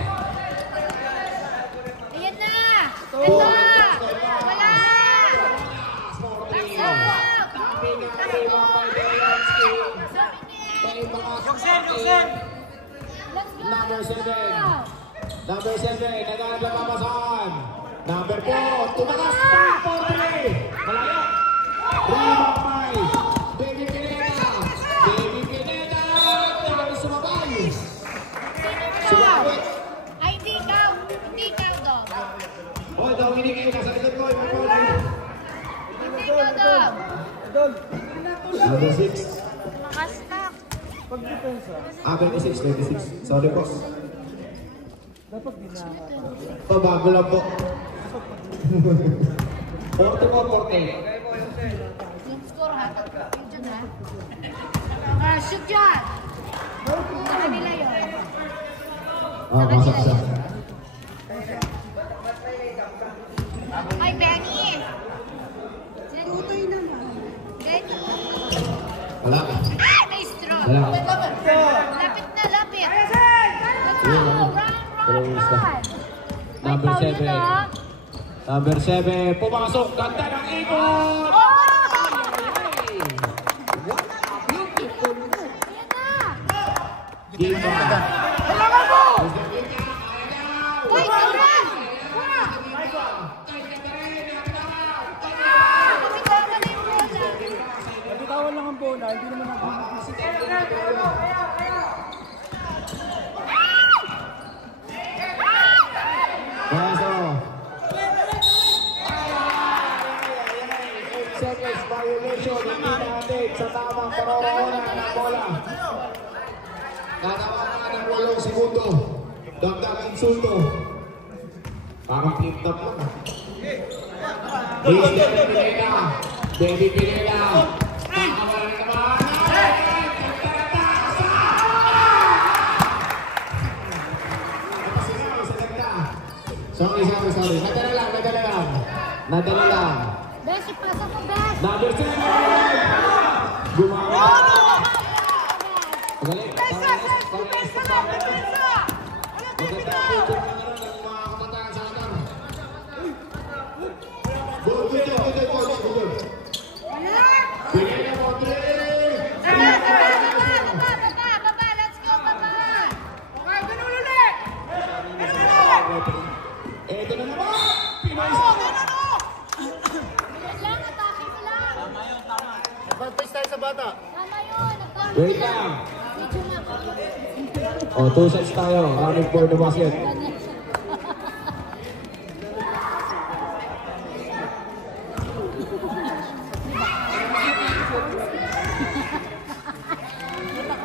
Ayan na! Ito! Wala! Number 7, naghanap lang papasahan. Number 4, tumakas pa, 4-3. Malayo. Rebound 5. Baby Pineda. Dahil sumabay. Sumabay. Ay, hindi ikaw, Dom. Hoy, Dominic, nasa likod ko. Hindi ikaw, Dom. Idol. Number 6. Makas na. Pag depensa, 26. Sorry, boss. dapat di na. Pabago lang po. 44-48. Yung score ha. Yung dyan ha. Shoot yan! Sa kanila yun. Pasok siya. Ay, Benny! Tutoy naman. Benny! Wala. Ah! May straw! Wala. Lapit na, lapit! Let's go! Run! May Number foul yun, 7. ah. Number 7. Pumasok. Ganda ng ikot! Oh! What a beautiful move. Ayan na! Gina. Kailangan mo! Uy, Sauran! Wala! Kapitawan na yung bola. Nabitawan lang ang bola, hindi naman nag-ibig. Paso. 8 seconds violation. Hindi natin sa tamang panahon ng bola. Nanawa na ng 8 segundo. Dagdag insulto. Parang flip-top mo. Baby Pineda. Baby Pineda. Nakawala naman. Sorry. Nadala lang. Beshi, pasok mo, Besh! Number 7! Gumawa. Magaling. Maganda ang picture ng mga kabataan sa atin. Good. Bigay na mo, 3! Baba! Let's go, baba! Ito na naman! Pinoy Lang, atake mo lang! Advantage tayo sa bata. Tama yun, atake Wait lang! lang. Medyo nga. O, 2 sets tayo. Running for the basket.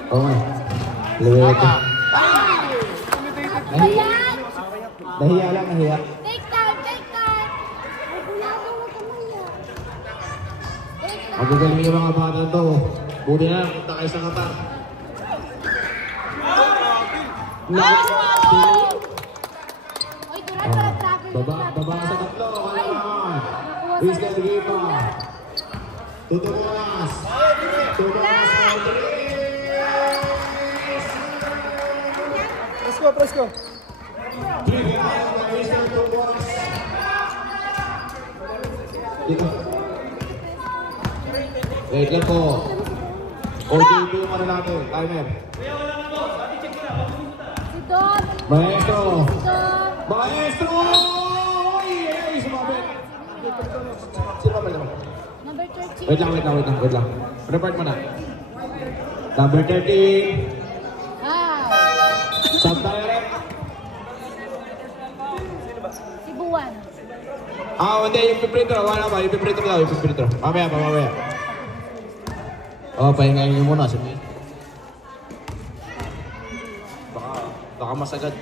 Okay. Liwit. Ayan! Nahiya lang. Take time! Ay, bulado mo kamaya. Take time! Magagaling yung mga bata to. Buti na lang, punta kayo sa Qatar. Oy, Duran, walang travel. Baba sa tatlo. Kailangan. Please get the giver. Tutumas. Presko. Dito. Wait lang po. OJB yung ano natin. Timer. Si Don! Maestro. Si Don! Maestro! Ay, sumabit. Sumabit naman. Number 13. Wait lang. Report mo na. Number 13. Sub-direct. Si Buwan. Hindi. Yung piprinter. Wala ba? Yung piprinter daw. Mamaya. Pahingayin nyo muna. Baka masagad.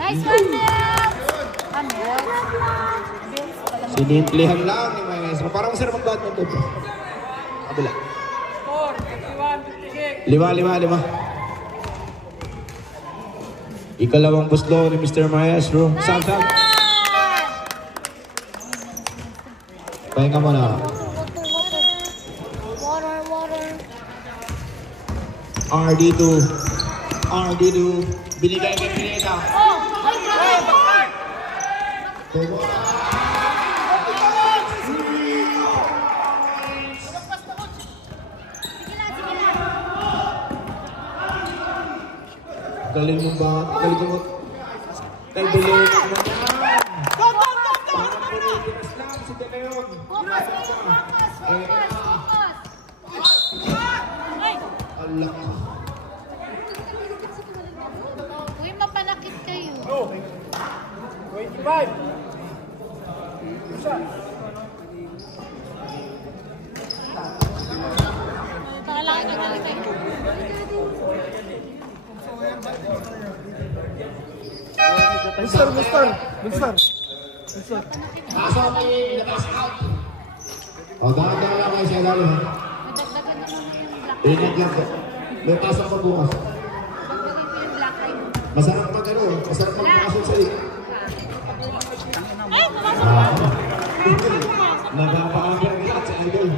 Nice one, Mills! Sinimplihan lang ni Maestro. Parang masarap mag-badminton. Kabila. Score, 51-56. 5. Ikalawang buslo ni Mr. Maestro. Sab. Pahinga mo na. Water. RD2. Binigay kay Pineda. Oh! Ay, grabe! Sige lang. Galing mo ba? Galing mo. Ay, galing mo naman yan. Si De Leon. Focus! Ay! Allah. Uy, mapanakit kayo. 25. Kailangan nyo galing kayo. Mister. Pasok ni labas out. O, dahan-dahan lang kayo siya lalo ha. Madagdagan naman yung black eye. Ingat lang po. May pasok ko bukas. Dagdagan ko yung black eye mo. Masarap magpakasyon sa iyo. Ay, pumasok. Nagpapakasyon kita sa idol.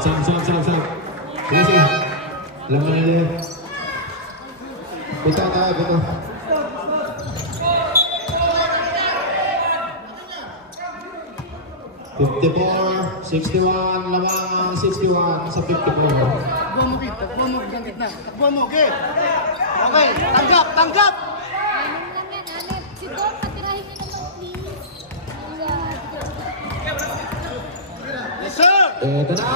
Sam. Sige. Laman na yan. Pito. 54, 61, lamang 61 sa 54. Takbuhan mo, Kid. Takbuhan mo. Diyan gitna. Takbuhan mo, okay. Okay, tanggap! Anim lang yan, anim. Si Don, patirahin niyo naman, please. Yes, sir! Ito na!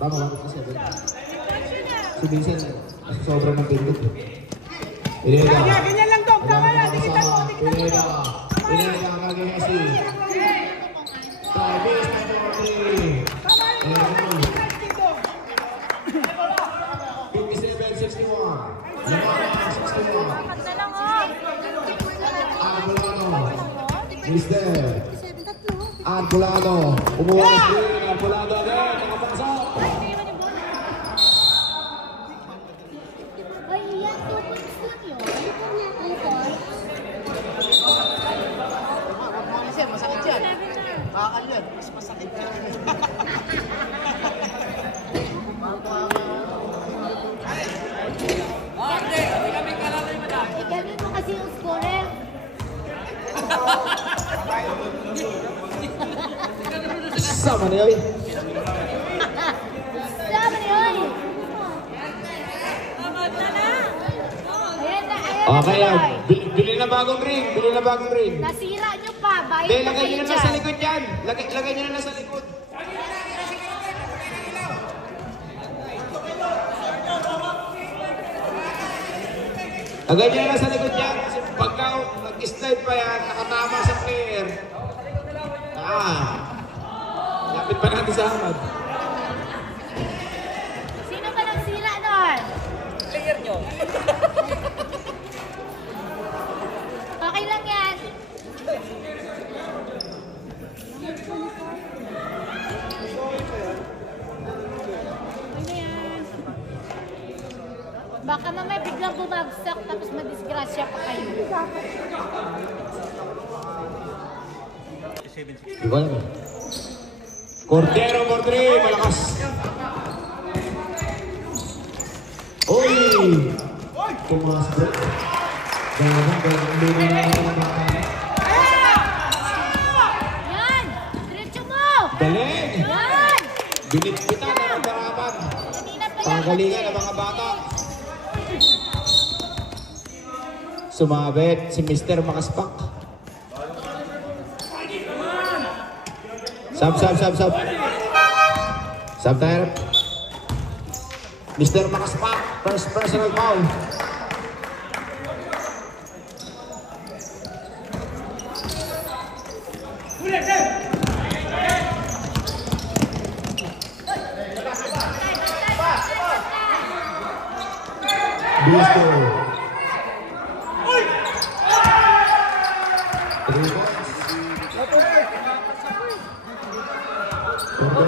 Tama lang kasi. Si Vincent, sobrang ng pindot. Ganyan lang, Dom. Tama yan. Dikitan mo. Pineda ang kagaya si Travis number 3. 57-61. Lamang 61. Mister Arbolado. Umuwas din. Arbolado agad. Nakapasok. Ay, yan, 2 points dun yun. Kasi masakit yan. Bakal yan. Mas masakit yan. Igawin mo kasi yung scorer. Sama na yun. Sama na yun. Ayan na. Okay yan. Bili na bagong ring. Nasira nyo pa. Bayad Hindi, na lagay kayo nyo na dyan. sa likod yan. Lagay nyo na sa likod. Lagay nyo na sa likod yan. Kasi pagka nag-slide pa yan, nakatama sa player. Lapit pa natin sa hamad. Sino ba nagsira nun? Player nyo. Okay lang yan. Ano yan? Baka mamaya biglang bumagsak tapos madisgrasya pa kayo. Igual. Cordero por 3, malakas. Uy! Tumas break. Yan! Diretso mo! Galing! Yan! Binitbitan na ng barapan. Kanina pa yan. Pagalingan ng mga bata. Sumabit si Mr. Makaspak. Sub. Sub tayo. Mr. Makaspak, first personal foul. Bisto.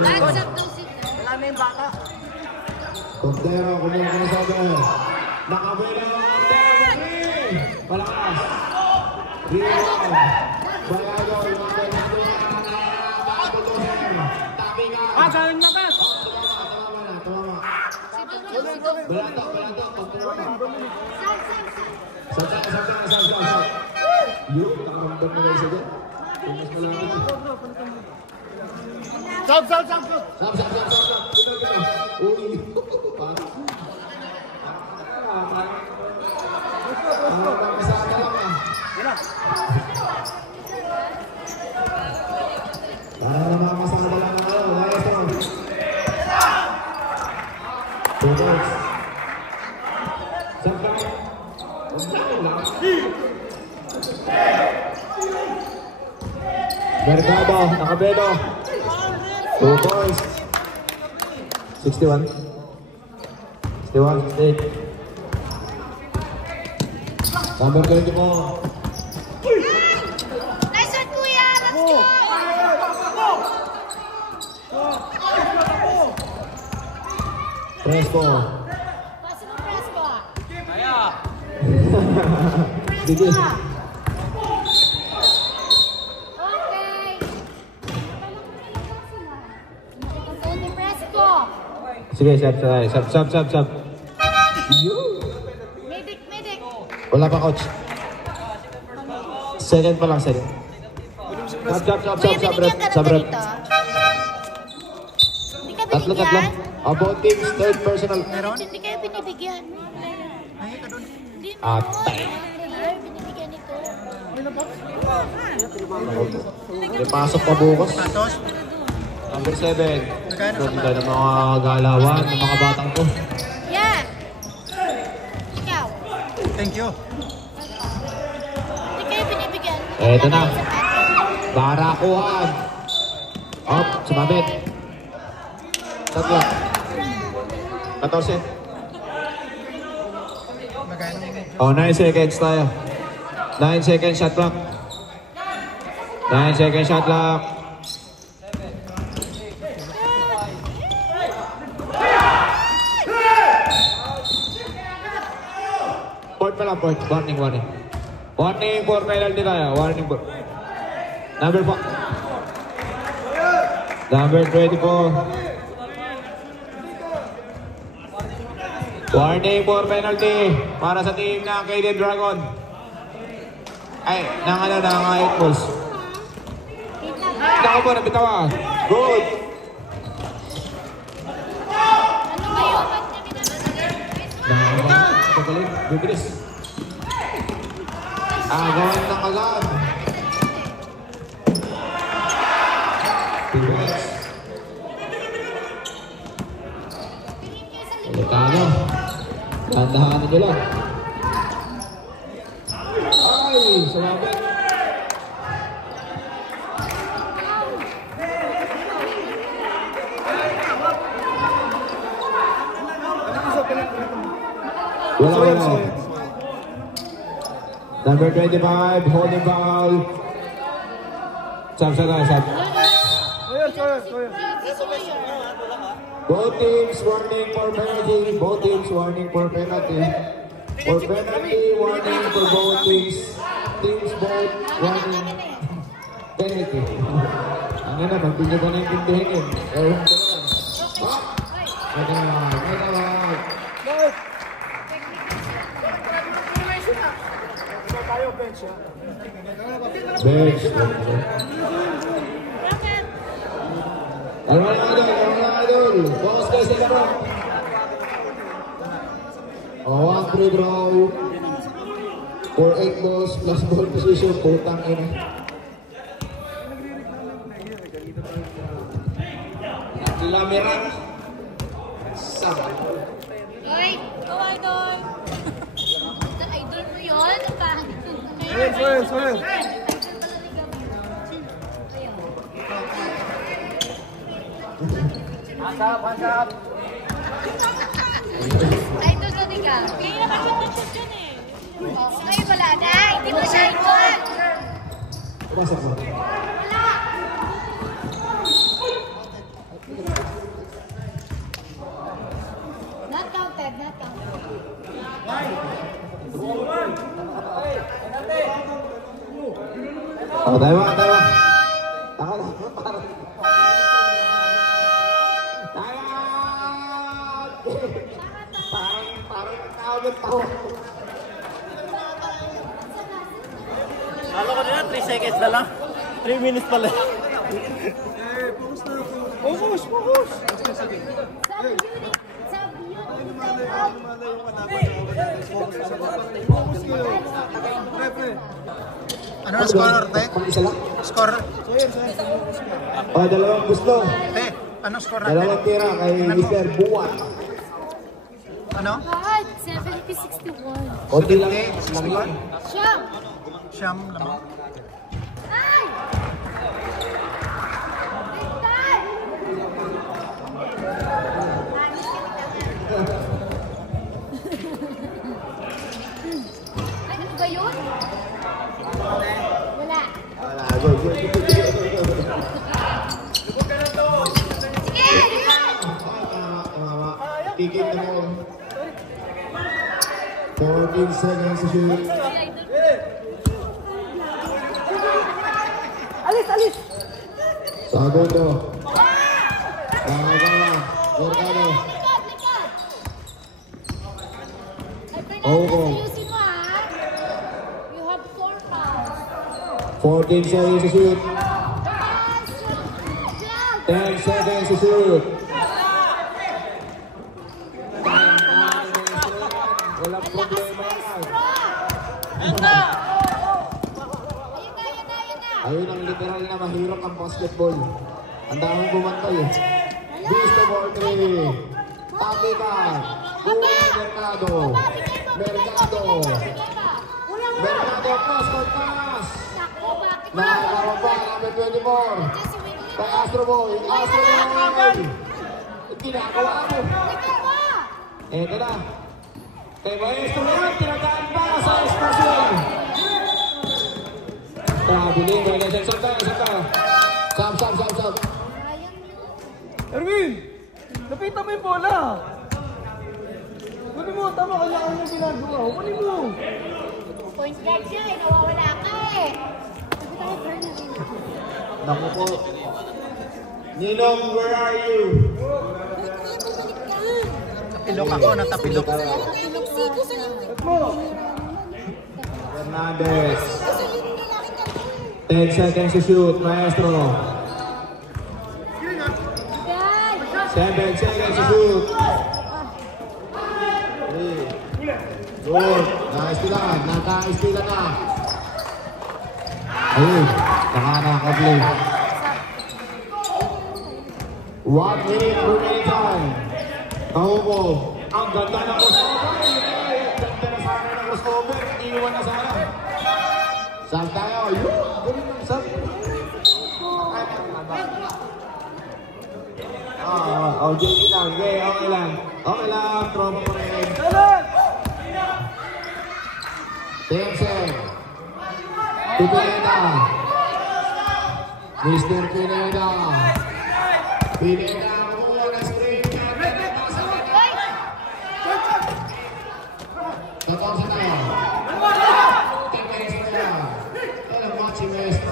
Hands up daw si... Wala na yung bata. Cordero, kumuha ka na sa akin. Nakabila ang Cordero. Palakas. Rebound. Bayado. Tabi ka. Galing labas. Tama. Balata. Sab. Yun, nakaramdam na kayo sa dyan. Tumas mo lang ito. Sab. Sab. Uy. Parang masada lang ah. Parang namamasada lang ang ano. Nice one. Two points. Sab. Mercado, nakabedo. 2 points. 61. 68. Number 24. Nice one, Kuya! Let's go! Fresco. Pasa mo, Fresco. Sige. Okay. Tony Fresco. Sige, sab. Medic. Wala pa, coach. Second pa lang, second. Kuya, binigyan ka Sab, na rep. ganito. Hindi ka Tatlo. binigyan? About teams, third personal. Hindi kayo binibigyan. Hindi mo. Atay. Ay, binibigyan nito. May pasok pa bukas. Patos. Number 7. Magkano sa Ganda ng mga galawan, ng mga batang to. Yeah. Ikaw. Thank you. Hindi kayo binibigyan. Eto na. Barakuhan. Up, sumabit. Tatlo. 14. Oh, 9 seconds tayo. 9 seconds shot clock. 9 seconds shot clock. Point pa lang, point. Warning. Warning for penalty tayo. Warning for. Number 4. Number 24. Warning for penalty para sa team ng KD Dragon. Ay, ng 8 balls. Nako po, nabitawan. Good. Ano kayo? Ba't niya binibigyan? Pagaling, bibilis. Agawan ng agad. Bibilis. Ulikano. Dahan-dahanan nyo lang. Ay, sumabit. Wala. Number 25, holding foul. Sab. Both teams warning for penalty. Both teams warning for penalty. For penalty, warning for both teams. Teams both warning. Penalty. Ang ina, magbigay ko na yung pindihin yun. Ewan ko na lang. May bench. Kalma lang idol. Focus kayo sa laro. One free draw. For 8 balls plus ball position. Putang ina. Lameran. Sama. Hoy! Idol! Idol mo yun? Ang pangit. Soil. Hands up. Idol na di ka. Kaya nakashoot dyan eh. Ngayon wala na. Hindi mo siya idol. Pumasok mo. Not counted. Oh, tayo. Taka lang. Parang tao. Alam ko nila, 3 seconds na lang. 3 minutes pala. Focus! Ano ang score, te? Isa lang. Score? Oh, dalawang gusto. Te, ano score natin? Dalawang tira kay Mr. Buwan. Ano? God, 7 60-61. Konti lang eh. Lang yan. Siyam! Siyam naman. Ay! Bigtan! Ay, ano ba yun? Wala. Wala. Go. Sige! Yun! Tama. Tigil na mo. 14 seconds to shoot. Alis! Segundo. Mercado. Likod! Ay, Oo. Fernandez, ayusin mo ha. You have 4 fouls. 14 seconds to shoot. Fernandez, 10 seconds to shoot. Walang problema yan. Ayun na! Ayun ang literal na mahirap ang basketball. Ang daming bumantay eh. Gusto for 3. Tapitan. Mercado. Pass. Naku, bakit ba? Nakakaroon pa. Number 24. Kay Astro Boy. Ginagawa mo. Likod mo! Eto na. Kay Maestro yan. Tinagaan pa sa Esposyon. Tabili. Santa. Sab. Erwin! Lapitan mo yung bola! Kunin mo, tama kanya ginagawa. Kunin mo! Point guard siya eh, nawawala ka eh. Naku po. Ninong, where are you? Tapilok ako, natapilok. Fernandez. 10 seconds to shoot, Maestro. Guys! 7 seconds to shoot. 3. Good. Naka-istilan na. Ayun. Nakaka-play. 1 minute remaining time. Tahubo. Ang ganda ng crossover. Ganda na sana ng crossover. Iwan na sana. Saan tayo? Yun. Galing ng saan. Okay lang. Okay lang. Tropa ko rin. Tensen. Pineda. Mr. Pineda. Kumuha ng screen. Tatawag sa tayo. Tensen na. Ito ang matching Maestro.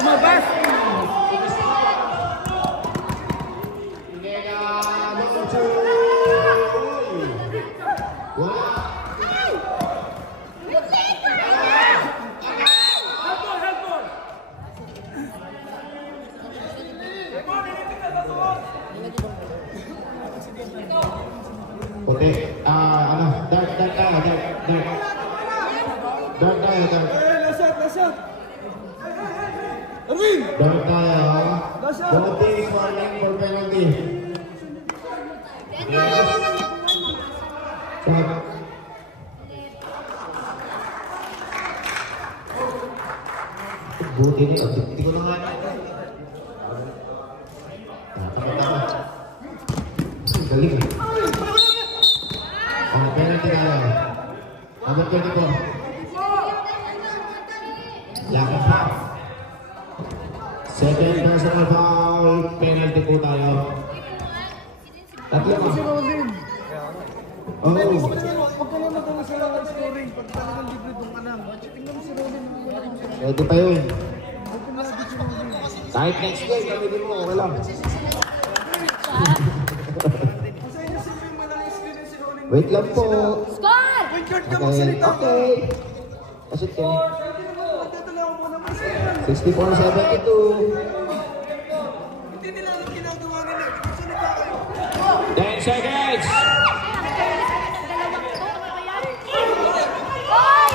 Lumabas! Pineda. Number 2. Wala. Okay, dark tayo. Lasat! Erwin! Dark tayo. Penalty is warning for penalty. Shot. Buti niya, hindi ko na nga. Tama. Galing. Penalty tayo. Number 24. Lakad pa. Second personal foul. Penalty po tayo. Tatlo ba? Huwag ka na magkano sa scoring. Pag talagang libre doon ka lang. Tingnan mo si Robin. Pwede pa yun. Kahit next game, gamitin mo. Okay lang. Wait lang po. Score! Okay. Pasok kayo. 64-72. 10 seconds. Hoy!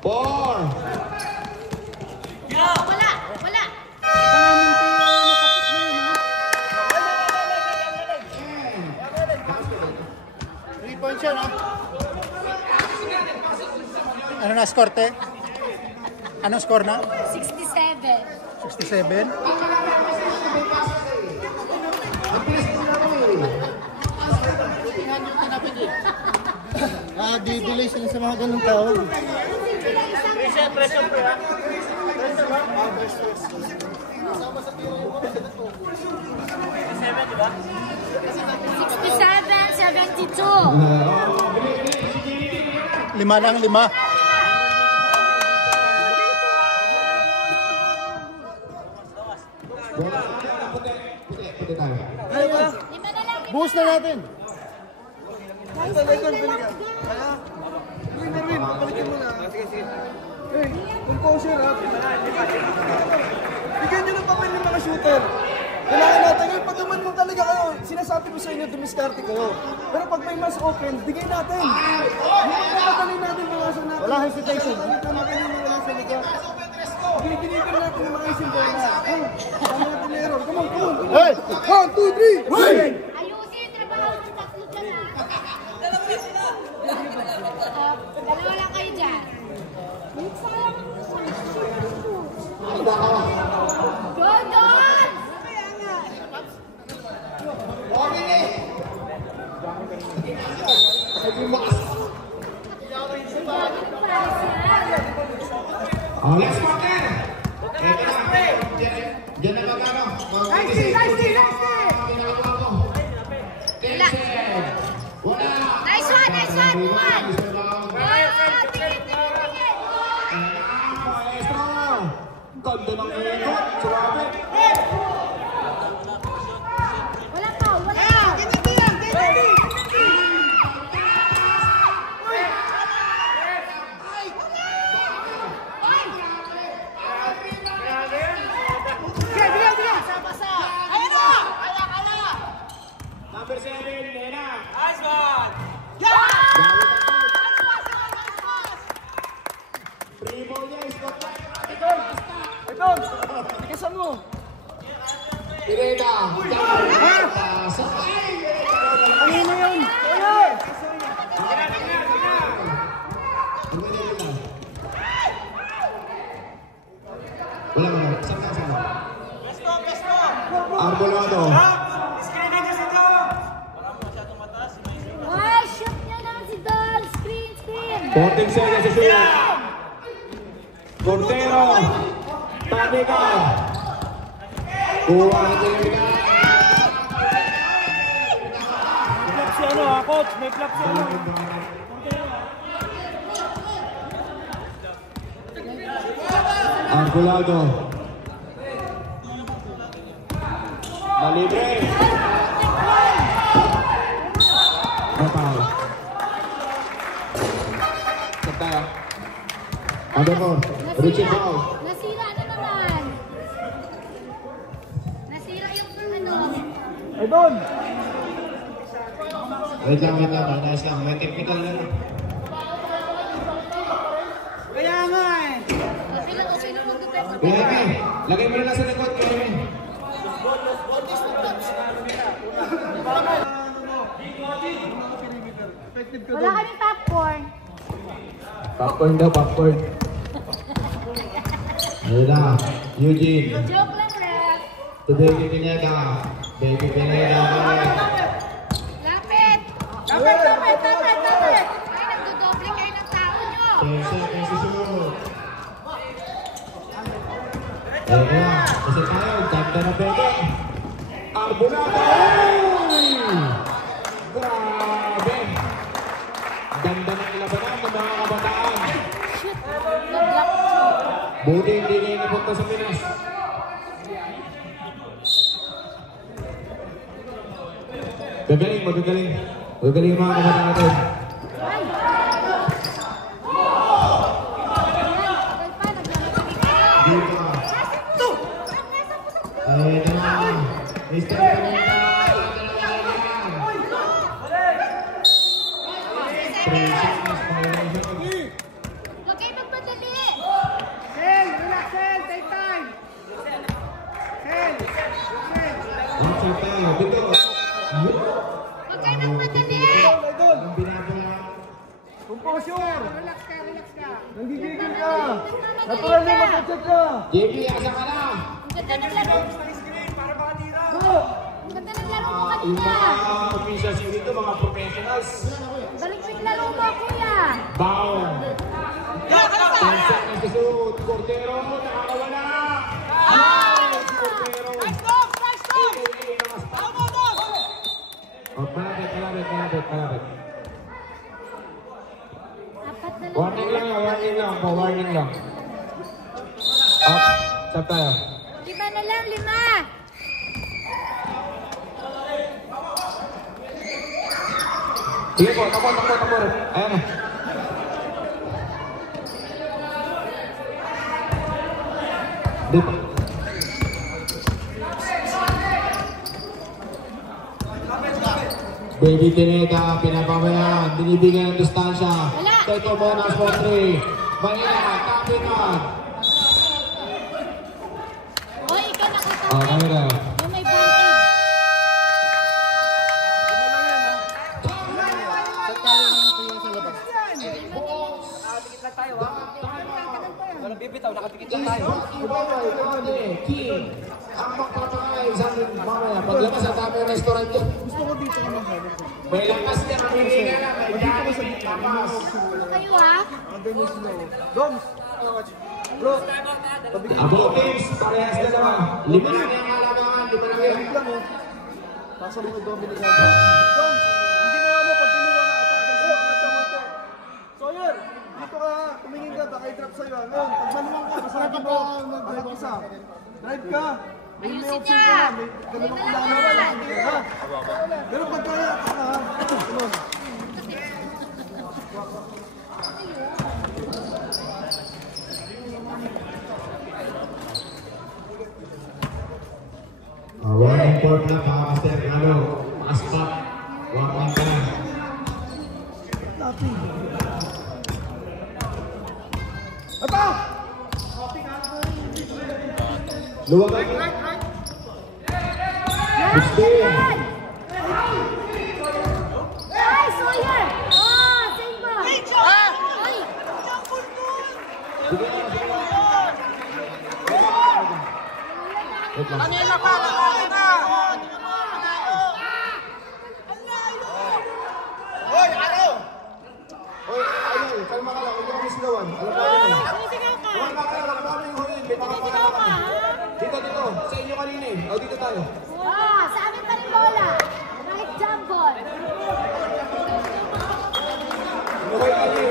4. Wala! 3 points yun, no? Ano na score, te? Anong score na? 67. 67? Di-delay sila sa mga ganung tawag. Pressure, ha? 67, 72. 5 lang, 5. Puti tayo. Lima na lang. Buhos na natin. Merwin, palikin mo na. Hey, composure ha. Bigyan nyo ng papel yung mga shooter. Kailangan natin ngayon, pag naman mo talaga kayo, sinasabi ko sa inyo, dumiskarte kayo. Pero pag may mas open, bigay natin. Hindi natin mga asa natin. Wala hesitation. Wala sa liga. Ginigil natin yung mga isim bola. Tama natin na error. Come on. Hey! 1, 2, 3, hey! Ayusin yung trabaho ng tatlo dyan, ha? Dalawa lang kayo dyan. Go, Don! Oh, let's partner! Diyan na magkano? Nice one! One! Tingin! Maestro! Ganda ng ikot! Grabe! Wala pa! Number 7, Lena! Nice one! Free ball niya, Scott! Ito, tikasan mo. Pineda! Sakay! Ano na yun? Wala. Saka. Arbolado. Ay, shoot niya lang si Don! Screen! 14 seconds to shoot. Cordero. Tabi ka. Kuha natin yung pinaka. May flap si ano, ha, coach? May flap si ano. Arbolado. Malibre. Batal. Tayo. Under 4. Richie Paul. Nasira na naman! Nasira yung ano. Ay, Don. Wait lang. Nice lang. May technical na. Kaya nga eh. Okay lang mag-defense. Kemi, lagay mo na lang sa likod, Kemi. Wala kaming popcorn. Popcorn daw, popcorn. Ayun na, Eugene. Joke lang, ref. To Baby Pineda. Baby Pineda. Lapit! Lapit! Ay, nagdodoble kayo ng tao nyo. 10 seconds to shoot. Ayun na, isa tayo. Ganda na Beke. Arbolado. Grabe. Ganda ng ilabanan ng mga kabataan. Shoot! Nag-block. Buti hindi kayo napunta sa Pinas. Magagaling. Magagaling yung mga kabataan natin. Dito. Ayun na. Mr. Pineda. Huwag kayo magmadali. Sel, relax, Sel. Take time. Sel. Dito. Huwag kayo magmadali. Posture. Relax ka. Nanggigigil ka. Natural na mag-check ka. JP, asa ka na? Ang ganda ng laro. Ang ganda ng laro mo Yung kanina. mga officials dito, mga professionals. Balik mo yung laro mo, kuya. Bound. 10 seconds to shoot. Cordero, nakakawala. Cordero. Oh, malapit. Apat na lang. Warning lang po, warning lang. Up, sab tayo. 5 na lang, 5. Sige po, takbo. Ayan na. Dito. Baby Tineka, pinapabayaan, binibigyan ng distansya. Wala. Ito bonus for 3. Manila, Kapitan. Hoy, ikaw nakita Oh, mo. kami tayo. Yung may bonding. Walang bibitaw, nakadikit lang tayo. King, ang magpapakain sa amin mamaya. Paglabas sa dami ng restaurant dyan. Gusto ko dito ka lang. May lakas ka, may dami lakas. Ano kayo, ha? Andun yung slow. Doms. Bro. Ako, James, parehas na naman. 5 na yung kalamangan, 5 na yun. Lang oh. Pasok mo yung Dominic. Doms. Hindi mo ano, pagtulungan ka. Sawyer, dito ka. Tumingin ka, baka i-drop sa'yo. Ngayon, pag manuwang ka, kasama mo. Anak isa. Drive ka. May Ayusin option niya. ka na. May dalawang ulangan ka. Ha? Pero pag kaya ka ha. Ano? Warning court na, mga master. Ano, aspak. Warning ka na. Ata! Luwag ka. Gusto. Ay, Sawyer! Oh, save mo! Ay! Kanina pa, kanina! Hoy, ano? Oy, ano, kalma ka lang. Huwag ka masigawan. Alam mo yan eh. Sumisigaw ka. Kalma ka lang. Alam mo yung huli. May Sumisigaw ka, ha? Dito. Sa inyo kanina eh. O, dito tayo. Oh, sa amin pa rin bola. Kahit jump ball. Okay, kami.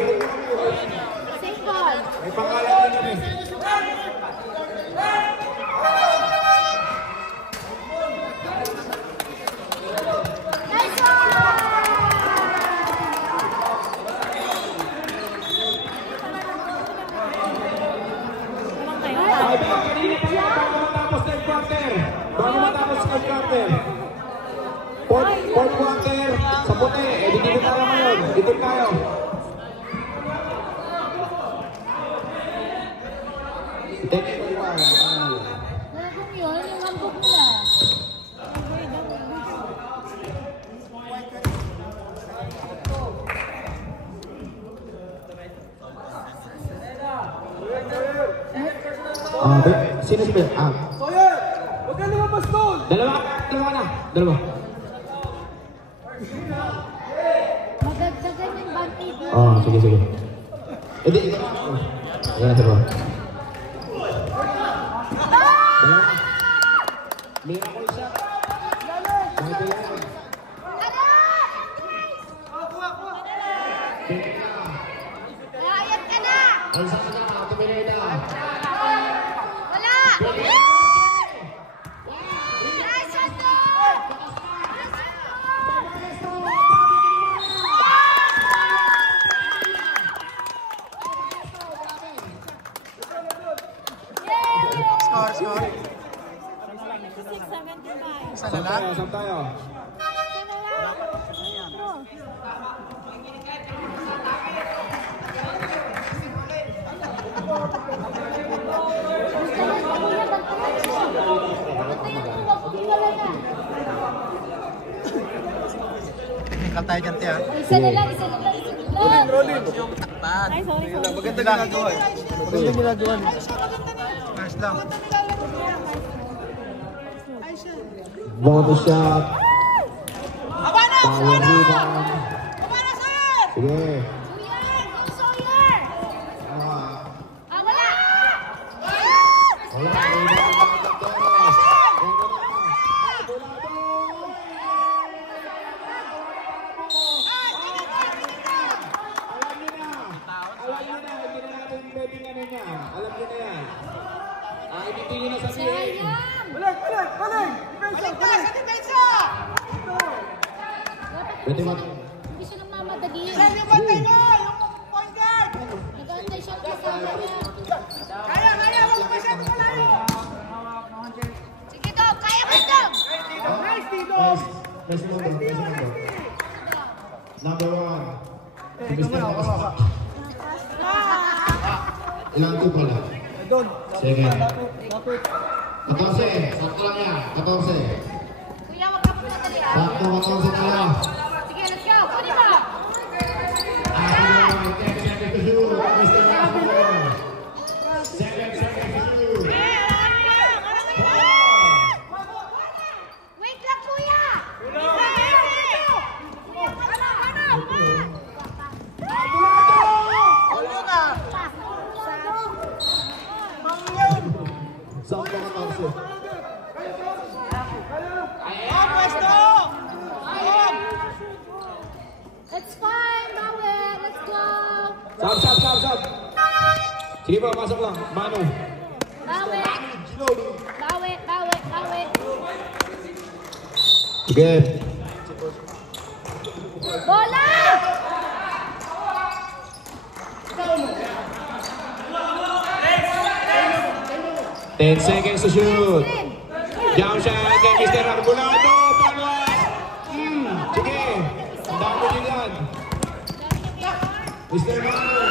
Save ball. May pangalan din kami. Nice one! Lamang tayo. Ay, kanina pa yan, bago matapos na yung quarter. Bago matapos ang quarter. Fourth quarter, sa puti. Eh, di dito tayo ngayon. Dito tayo. Nagong yun, yung hambog nila. Sino si Ben? Sawyer! Huwag ka lumabas doon! Dalawa na. Dalawa. Magagdagan yung band-aid mo. Oh, sige. Hindi. Ayan na, dalawa. Dalawa. Miracle shot. Michael yan. Ayan ka na! Ang saan na, Tumineda. Wala! Nice one, Dor! Score. 675. Saan tayo? Technical tayo dyan, tiya. Isa na lang. Rolling. Ay, sorry. Maganda ginagawa eh. Maganda ginagawa niya. Nice lang. Bonus shot. Abana! Power rebound. Abana, sir! Sige. Sawyer! Go Sawyer! Ah, wala! Wala. Alam niyo na yan. Ay, hindi nyo na sabihin. Sayang! Balik! Depensa! Sa depensa! Pwede ba? Hindi siya namamadali. Sir, yung bantay mo! Yung point guard! Nag-aantay siya ng kasama niya. Kaya! Huwag mo masyado malayo! Sige, Dom! Kaya mo, Dom! Nice, Tito! Nice number. Number 1. Si Mr. Nakaspak. Ilang ko pala? Doon. Second. Kapit. 14. Sakto lang yan. 14. Kuya, wag ka po nadali, ah. Sakto 14 na lang. Sige, let's go! Kunin mo! After 10 seconds to shoot. Mr. Nakaspak. 7 seconds to shoot. Wait lang, kuya! Sakto 14. It's fine, Bawi! Let's go! Sab. Sige po, pasok lang. Manu. Bawi! Bawi! Sige. Bola! 10 seconds to shoot. Jump shot kay Mr. Arbulado. Sige. Ang dami nyo yan. Mr. Manu.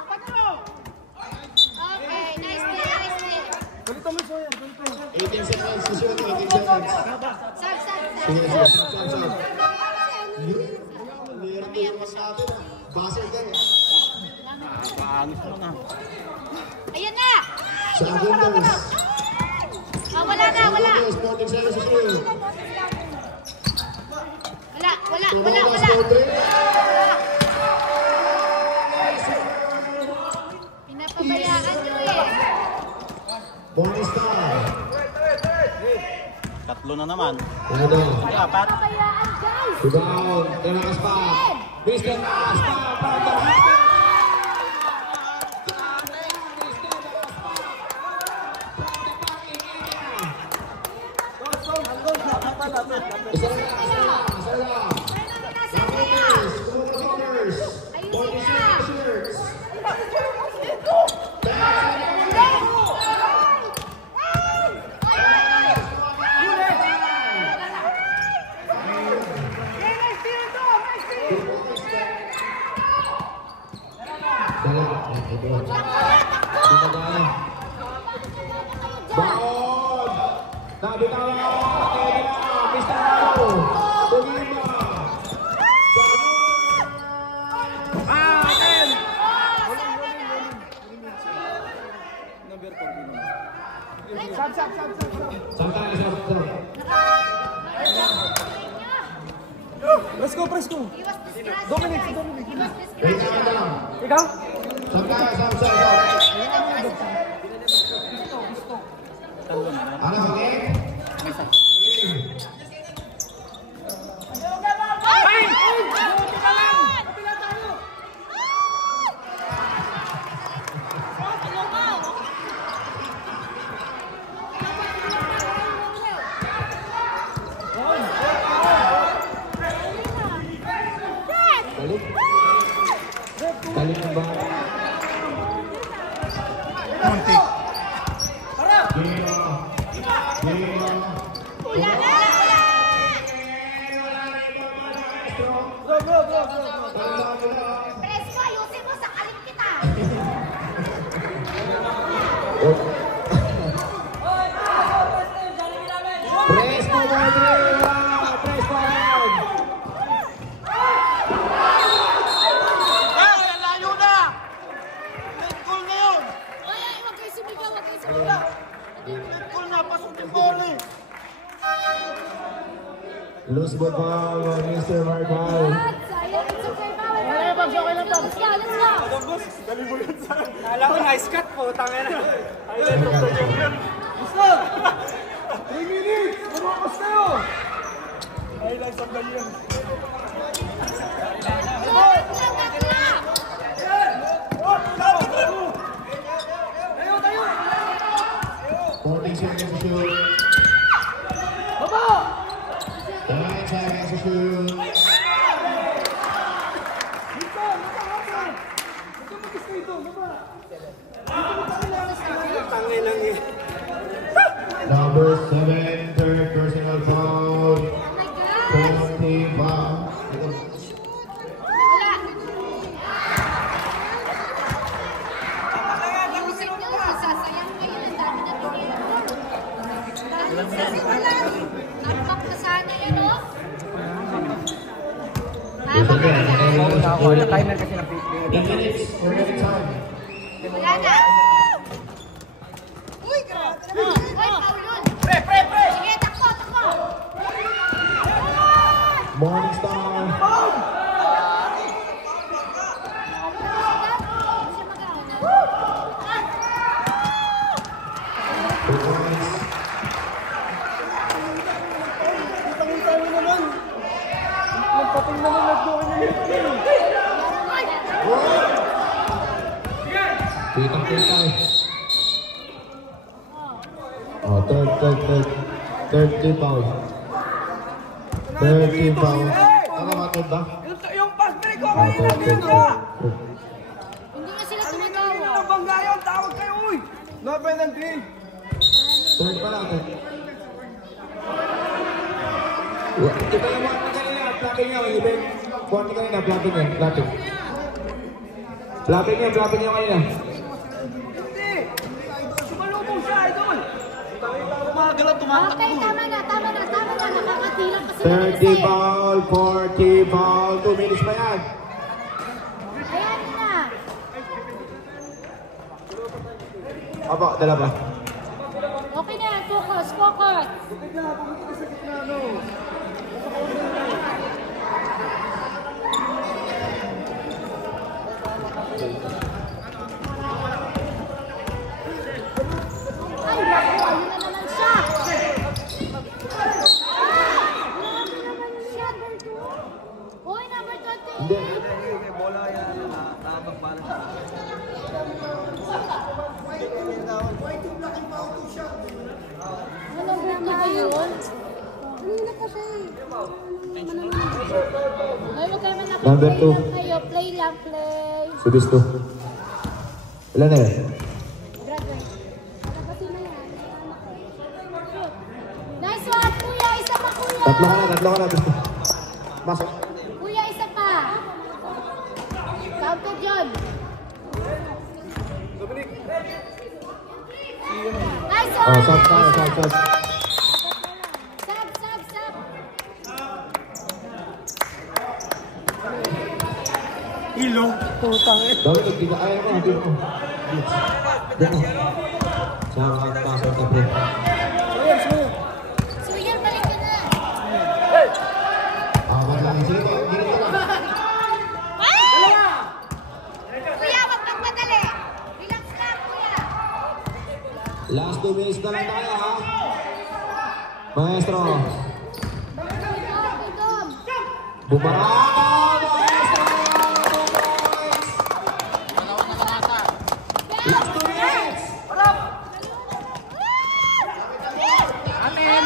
Tapat ko! Okay, nice day. Balito mo siya. 18 seconds to shoot. 18 seconds. Sab. Sige. Meron mas natin. Buzzer din. Ayan na! Sa Windows. Wala na! 14 seconds to shoot. Wala! Pinapabayaan nyo eh. Bonus time. Tatlo na naman. Ano daw? Apat. Pinapabayaan, guys! Rebound. Kay Nakaspak. Mr. Nakaspak. From the house. Isa lang. Ayusin na! Baon! Nabitaw! Mr. Manu! Tugima! Sampai. Let's go, Presko. Dominic. Ikaw? Sampai. Ano sakit? Balik ng bang. Muntik. Presko, ayusin mo sa kalim kita. Loose ball foul on Mr. Marcal. Sayang, it's okay, bawal. Let's go, let's go. Dali mo yun sa... Kala ko nice cut po, tanga na. Highlight of the game yun. Gusto! 3 minutes! Lumakas kayo! Highlights of the year. Tayo, tayo! 14 seconds to shoot. Baba! 9 seconds to shoot. Dito! Baba! Dito mag-gusto ito! Baba! Tangay lang yun. Number 7, third personal foul. 20 foul. Wala. Music nyo, sasayang kayo. Ang dami na tingin. Nakpak na sana yun, no? Tama ka na. Wala timer kasi ng 8 minutes. Remaining time. Wala na. Uy, grabe naman. Uy, foul yun. Sige, takbo, takbo. Morning Star. Kitang-kita mo naman! Nagpating naman, nag-doon na yun. Kitang-kita eh. Oh, third team foul. Third team foul. Ano matod ba? Yung pass break ko kayo na dito! Hindi nga sila Ang tumatawa. bangga yun, tawag kayo, uy! No penalty! Third pa natin. Iba yung one kanina, flapping nyo. Iba yung one kanina, flapping yan, flapping. Flapping nyo kanina. Hindi! Sumalubong siya, idol! Okay, tama na. Nakakatilang pa sila Third kasi. team foul, fourth team foul. 2 minutes pa yan. Ayan na. Aba, dalawa. Okay na, focus. Tignan, pumunta ka sa gitna, no? Ay, naku, ayun na naman siya. Grabe naman siya, number 2. Uy, number 20. Hindi. Ano ba yun? Kanina pa siya eh. Ay, huwag kayo manakit. Number Play 2. lang kayo. Play lang, play. Subis to. Ilan na eh? Graduate. Nakapasin na yan. Shoot. Nice one, kuya. Isa pa, kuya. Tatlo ka na. Masok. Kuya, isa pa. Counted yun. Nice one. Oh, sub tayo. Sub. Ilong, putang eh. Dawid, nagtiga. Ayaw mo, hindi mo. Dito. Saka pasok ka, bro. Suyan, balik ka na. Wag lang. Sige po, hindi na lang. Kuya, wag kang madali. Relax lang, kuya. Last 2 minutes na lang tayo, ha? Maestro. Idom. Bumaraka! Maestro! 2 points! Last 2 minutes! Amen.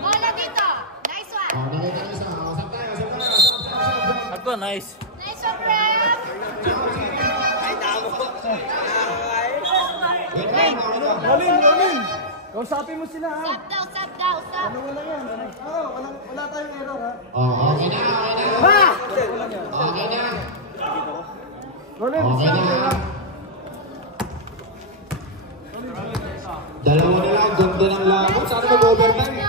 Bola dito. Nice one. Oh, nakita niyo sa saan tayo? Ako, nice. Nice one, Brad. Rolin! Kausapin mo sila, ha? Stop daw. Ano wala yan? Wala tayong error, ha? Oh, okay na. Okay na. Rolin, Okay stop, na. ha? Dalawa na lang, ganda ng laban. Sana mag-overtime. Ay,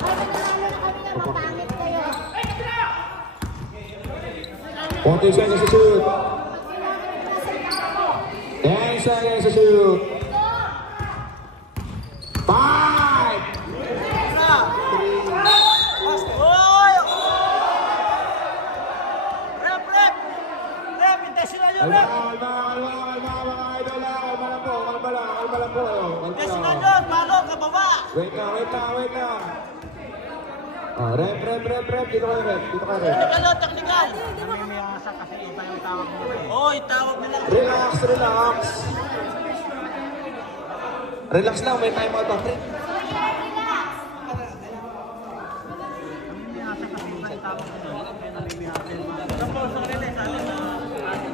mananalo na kami na mapangit kayo. 40 seconds to shoot. 10 seconds to shoot. 5, 4, kalma lang po kayo. Yes, Nandun, Malo, kababa. Wait lang. Rep. Dito kayo, rep. Technical, technical. Oo, itawag nila. Relax. Relax lang, may time out, pre.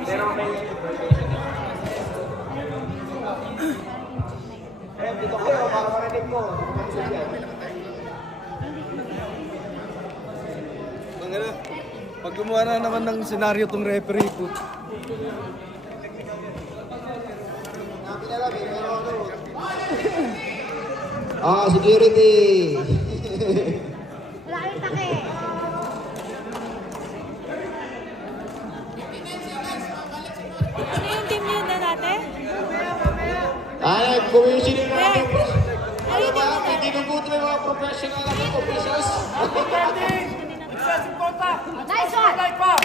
Pero may... Rep, dito kayo, para marinig mo. Pag gumawa na naman ng senaryo tong referee po. Security! Wala kayong take. Ano yung team yun na natin? Commissioning natin. Ano yung team na natin? Ginubuto yung mga professional na officials. Nice one! Nice one,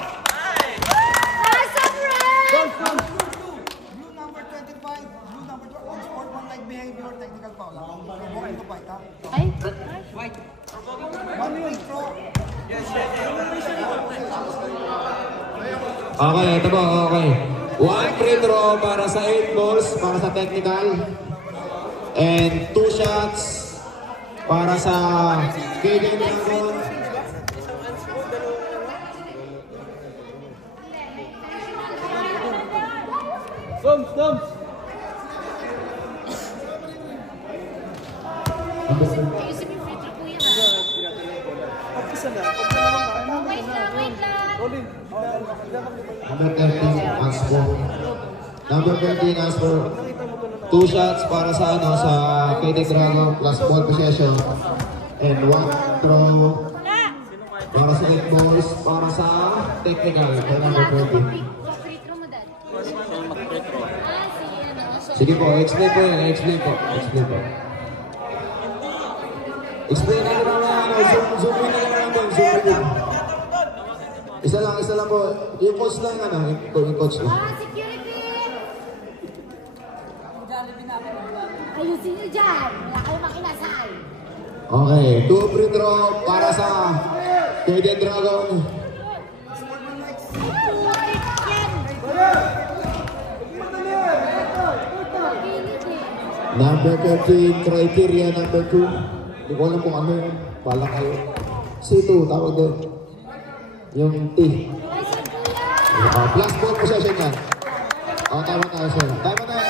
Red! Blue number 25, blue number 12, on sportmanlike behavior, technical foul. Provoking to fight, ha? Ay? One way throw. Okay, ito po, okay. 1 free throw para sa 8 balls, para sa technical. And 2 shots para sa KD Dragon. Thumbs. Ayusin yung free throw po yan, ha? Pag-isa na. Wait lang. Rolling. Number 13, Asper. Number 13, Asper. 2 shots para sa sa KD Dragon plus ball possession. And 1 throw para sa 8 balls para sa technical. Kaya number 20. Free throw mo, Dad. Sige po, explain po yan. Explain po. Explain na naman na zoom in na lang natin. Zoom in. Isa lang po. Yung coach lang, yung coach lang. Security! Ayusin niyo dyan. Wala kayong makinasal. Okay, 2 free throw para sa KD Dragon. Number 13, criteria number 2. Hindi ko alam kung ano yun. Bala kayo. C2, tawag doon. Yung T. Plus ball possession yan. Tama tayo sir. Tama na yan.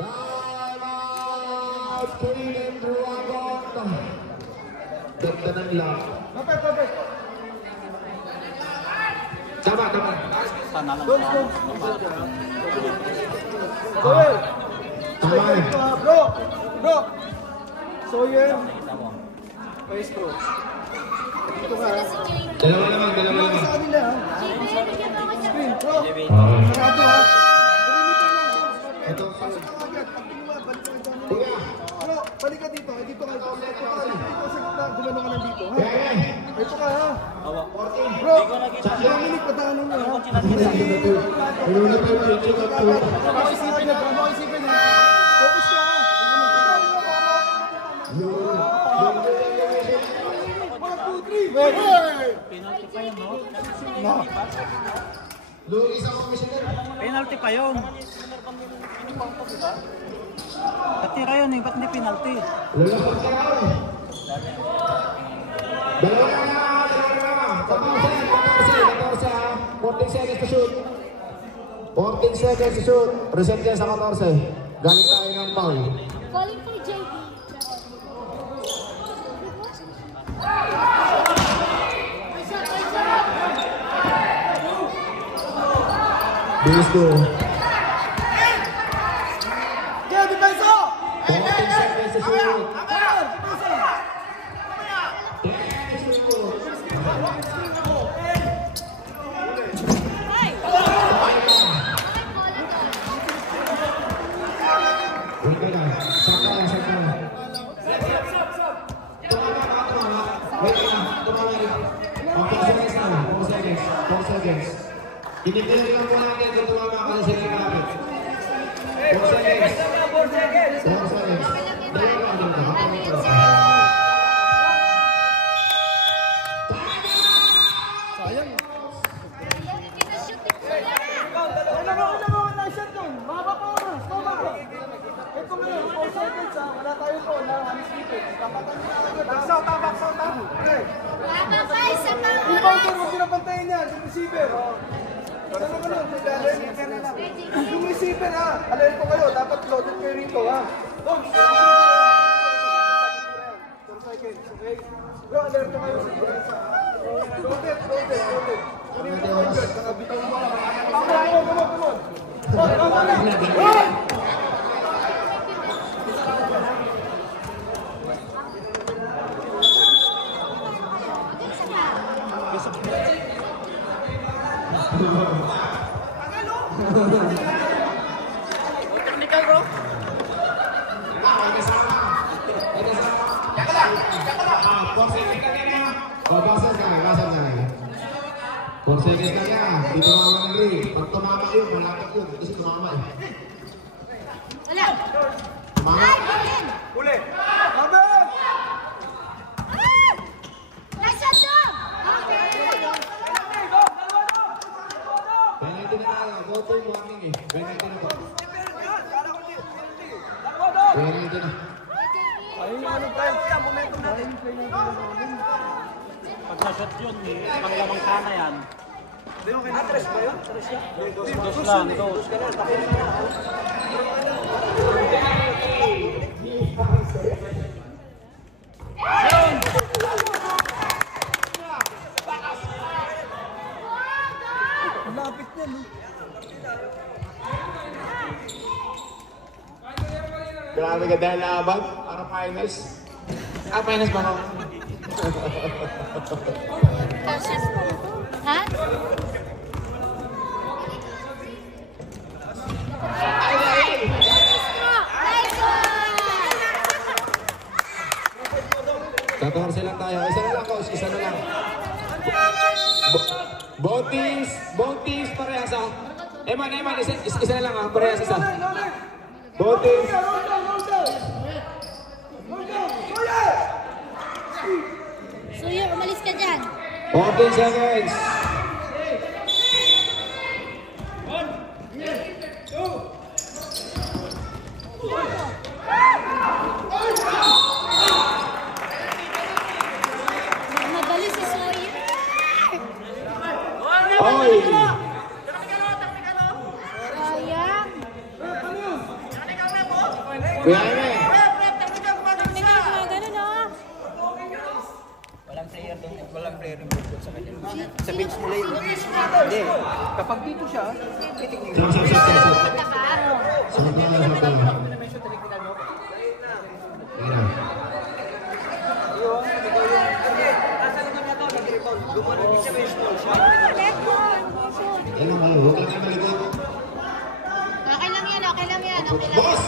Timeout! KD Dragon. Ganda ng lang. Tama. Bro. Sawyer. Maestro. Ito ka. Dalawa naman. Sa kanila, ha? Screen, bro. Okay. Sarado, ha? Ito. Bro, balik ka dito. Dito ka. Dito sa gitna. Gumano ka lang dito, ha? Ito ka, ha? Bro, Dominic, pataanan mo, ha? Isipin, ha? Focus ka, ha? Luis ang commissioner. Penalty pa yun. Katira yun eh, ba't hindi penalty? Lalapag ka lang. Dalawa na. 14 seconds to shoot. 14 seconds to shoot. Present yan sa 14. Galing tayo ng foul. Calling for JB. Bilis ko. Kaya, depensa! 14 seconds to shoot. Pinipili lang po natin kung tumama ka sa sila namin. 4 seconds. 4 seconds. Dalawa lang na. Sayang. Ito ngayon, 4 seconds ha. Wala tayo po na unisipin. Tapatan nyo na agad. Baksaw, baksaw. Okay. Rebouncer, huwag pinapantayin niya. Yung receiver. Ano ka nun? Yung receiver ha. Alerto kayo. Dapat loaded kayo rito ha. Doon. 4 seconds. Okay? Bro, alerto kayo sa defense ha. Loaded. Kunin mo yung guard. Nakabitaw mo lang. Come on. Technical bro. Porsegues ka niya, di tumama ng ring. Pag tumama yun, malapit yun. Kasi tumama eh. Wala. Tumama. Uli. Laban! Nasa to! Okay. Penalty na tayo. Go to warning eh. Penalty na po. Penalty na. Ayun yung ano tayo. Momentum natin. Pag na-shot yun, panglamang kana yan. Tres ba yun? Dos lang, dos. Lapit na no? Grabe ka dahil laban. Para finals. Finals ba ako? Ha? Katorse lang tayo. Isa na lang, coach. Isa na lang. Both teams parehas ah. Eman, isa na lang ah. Parehas isa. Both teams. Suyo, umalis ka dyan. 14 seconds. Madali si Suyo. Oy! Sayang. Kuya Eme. Walang player sa kanya. Sa bench nila yun. Hindi. Kapag dito siya, titignan. Kita ka? Okay lang yan. Boss!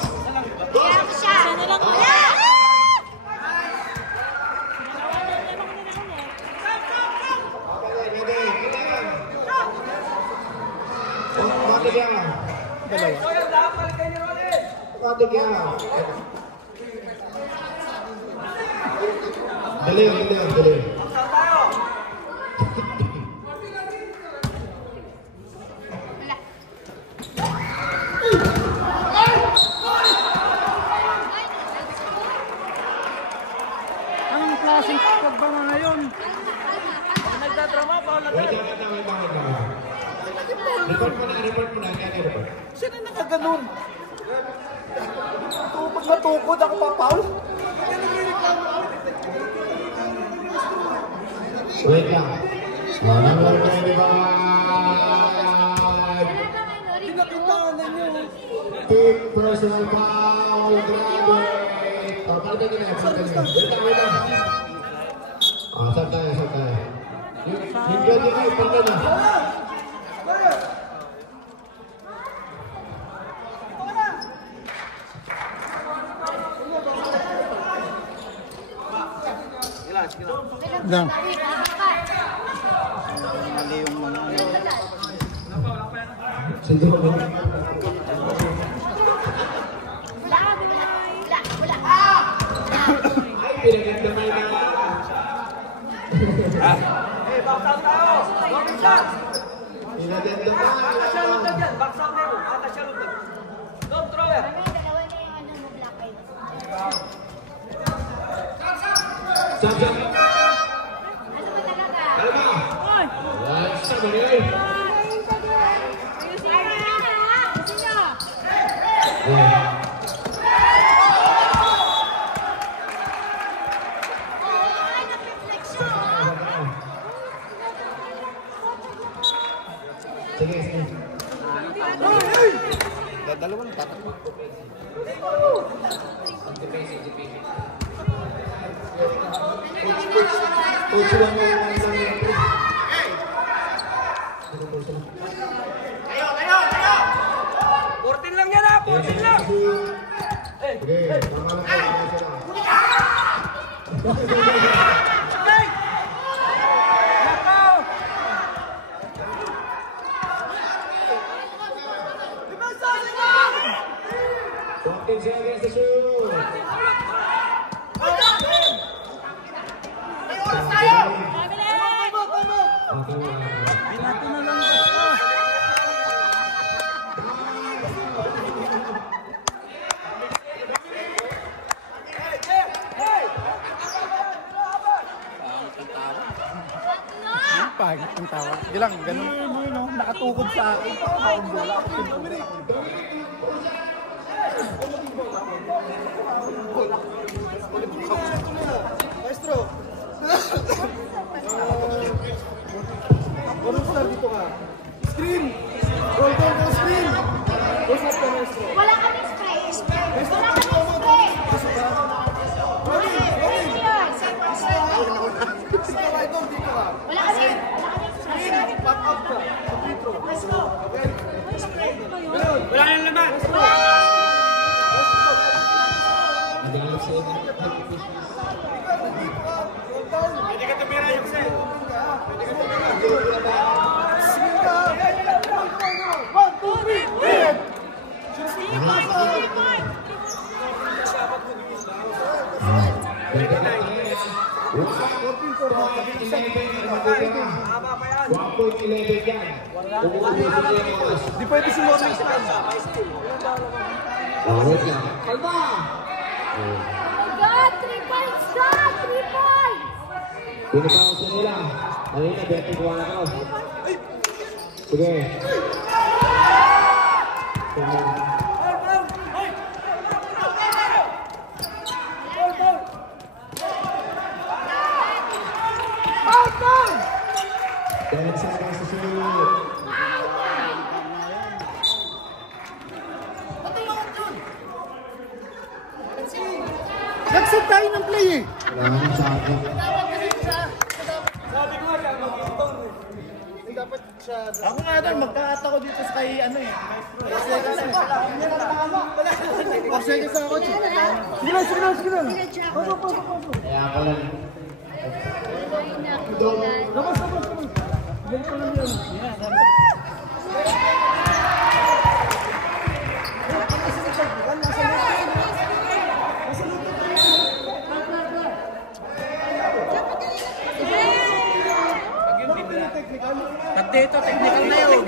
Kaya ko siya. Wala! Dali. Anong klaseng squad ba nga ngayon? Nagdadrama pa wala Wait lang. Report mo na. Sino nakaganon? Pag natukod ako papaul. Wait lang. Number 25. Pinakitaan na nyo. Fifth personal foul. Grabe. Palitan nyo na. Wait lang. Saan tayo. Yung pwede kayo, palitan nyo. Lang. Mali Mali yung mga ano. Ay, pinagandamay na. Eh, box out tayo! Walking shot! Pinagandamay. Atasya lutag yan! Box out na yun! Atasya lutag! Don't throw it! Dalawa na yung ano mo, black eye. Jump, jump. Ano ba talaga? Ano ba? Yan, sama niyo yun. Sige, sige. Dalawang tatak. Ocho lang yung 14 lang yan ha! 14 lang! Sige, tama lang kayo. Seconds to shoot. Pangit ang tawa. Hindi lang, ganun. Nakatukod sa akin. Maestro! Anong star dito ka? Screen! Roll down the screen! What's up ka, Maestro? Wala kaming spray. Wala kaming spray. Wala kaming spray. Back up ka. Dito. Okay? Wala nang laman! Pwede ka tumira yung set! Pwede ka tumira! Screen ka! 1, 2, 3! Red! Di pwede si Morning Star. Kalma! God, 3 points! God, 3 points! Pinipausin nila. Kanina, betting ko na ako. Sige. Dahil sa mga susunod. Nag-set tayo ng play eh. Kailangan sa akin. Dapat siya... Ako nga doon, magka-ata ko dito sa kay ano eh. Pasaya sa ako. Sige lang, sige lang, sige lang. Kaya ako lang. Labas, labas, labas. Yan pa lang yan. Dito, technical na yun!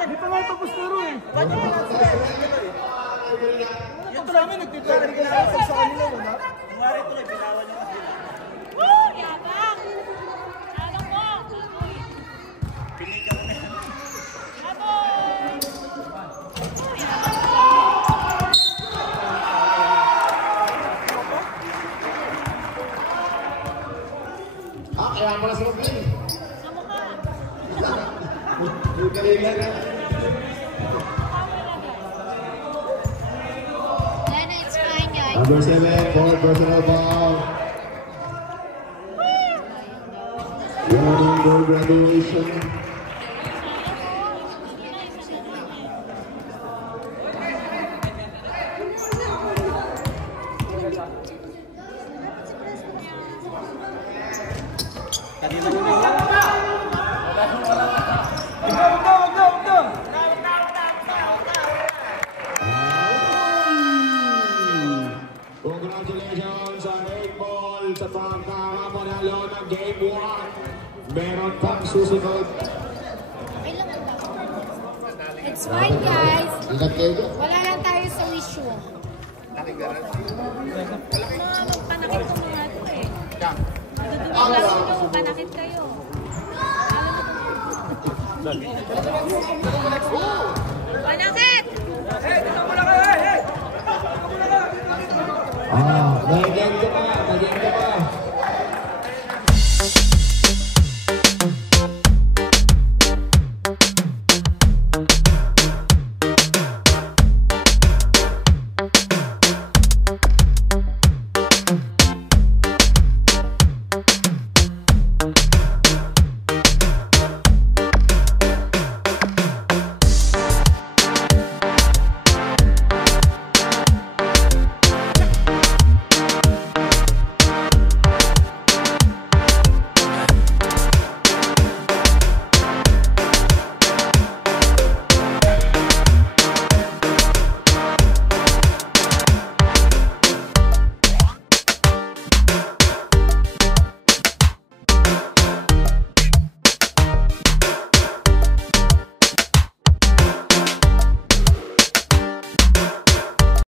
Hindi pa nga tapos laro eh. Ito namin, nagtitulari ka na sa kanila, wala? Kumari ito, nagbilawan niya kasi. Woo! Yabang! Alam mo! Pinigang na yan. Kaya pala sa mga Sa mukha! yung galingan na. Lena, it's fine, guys. Number 7, forward personal foul. Running for graduation. Congratulations sa 8 ball sa pagkakapanalo ng Game 1. Meron pang susunod. It's fine, guys. Ingat kayo. Wala lang tayo sa issue. Panakit ko mga ito eh. Dudumang lang ito, panakit kayo. Panakit! Naging ka pa.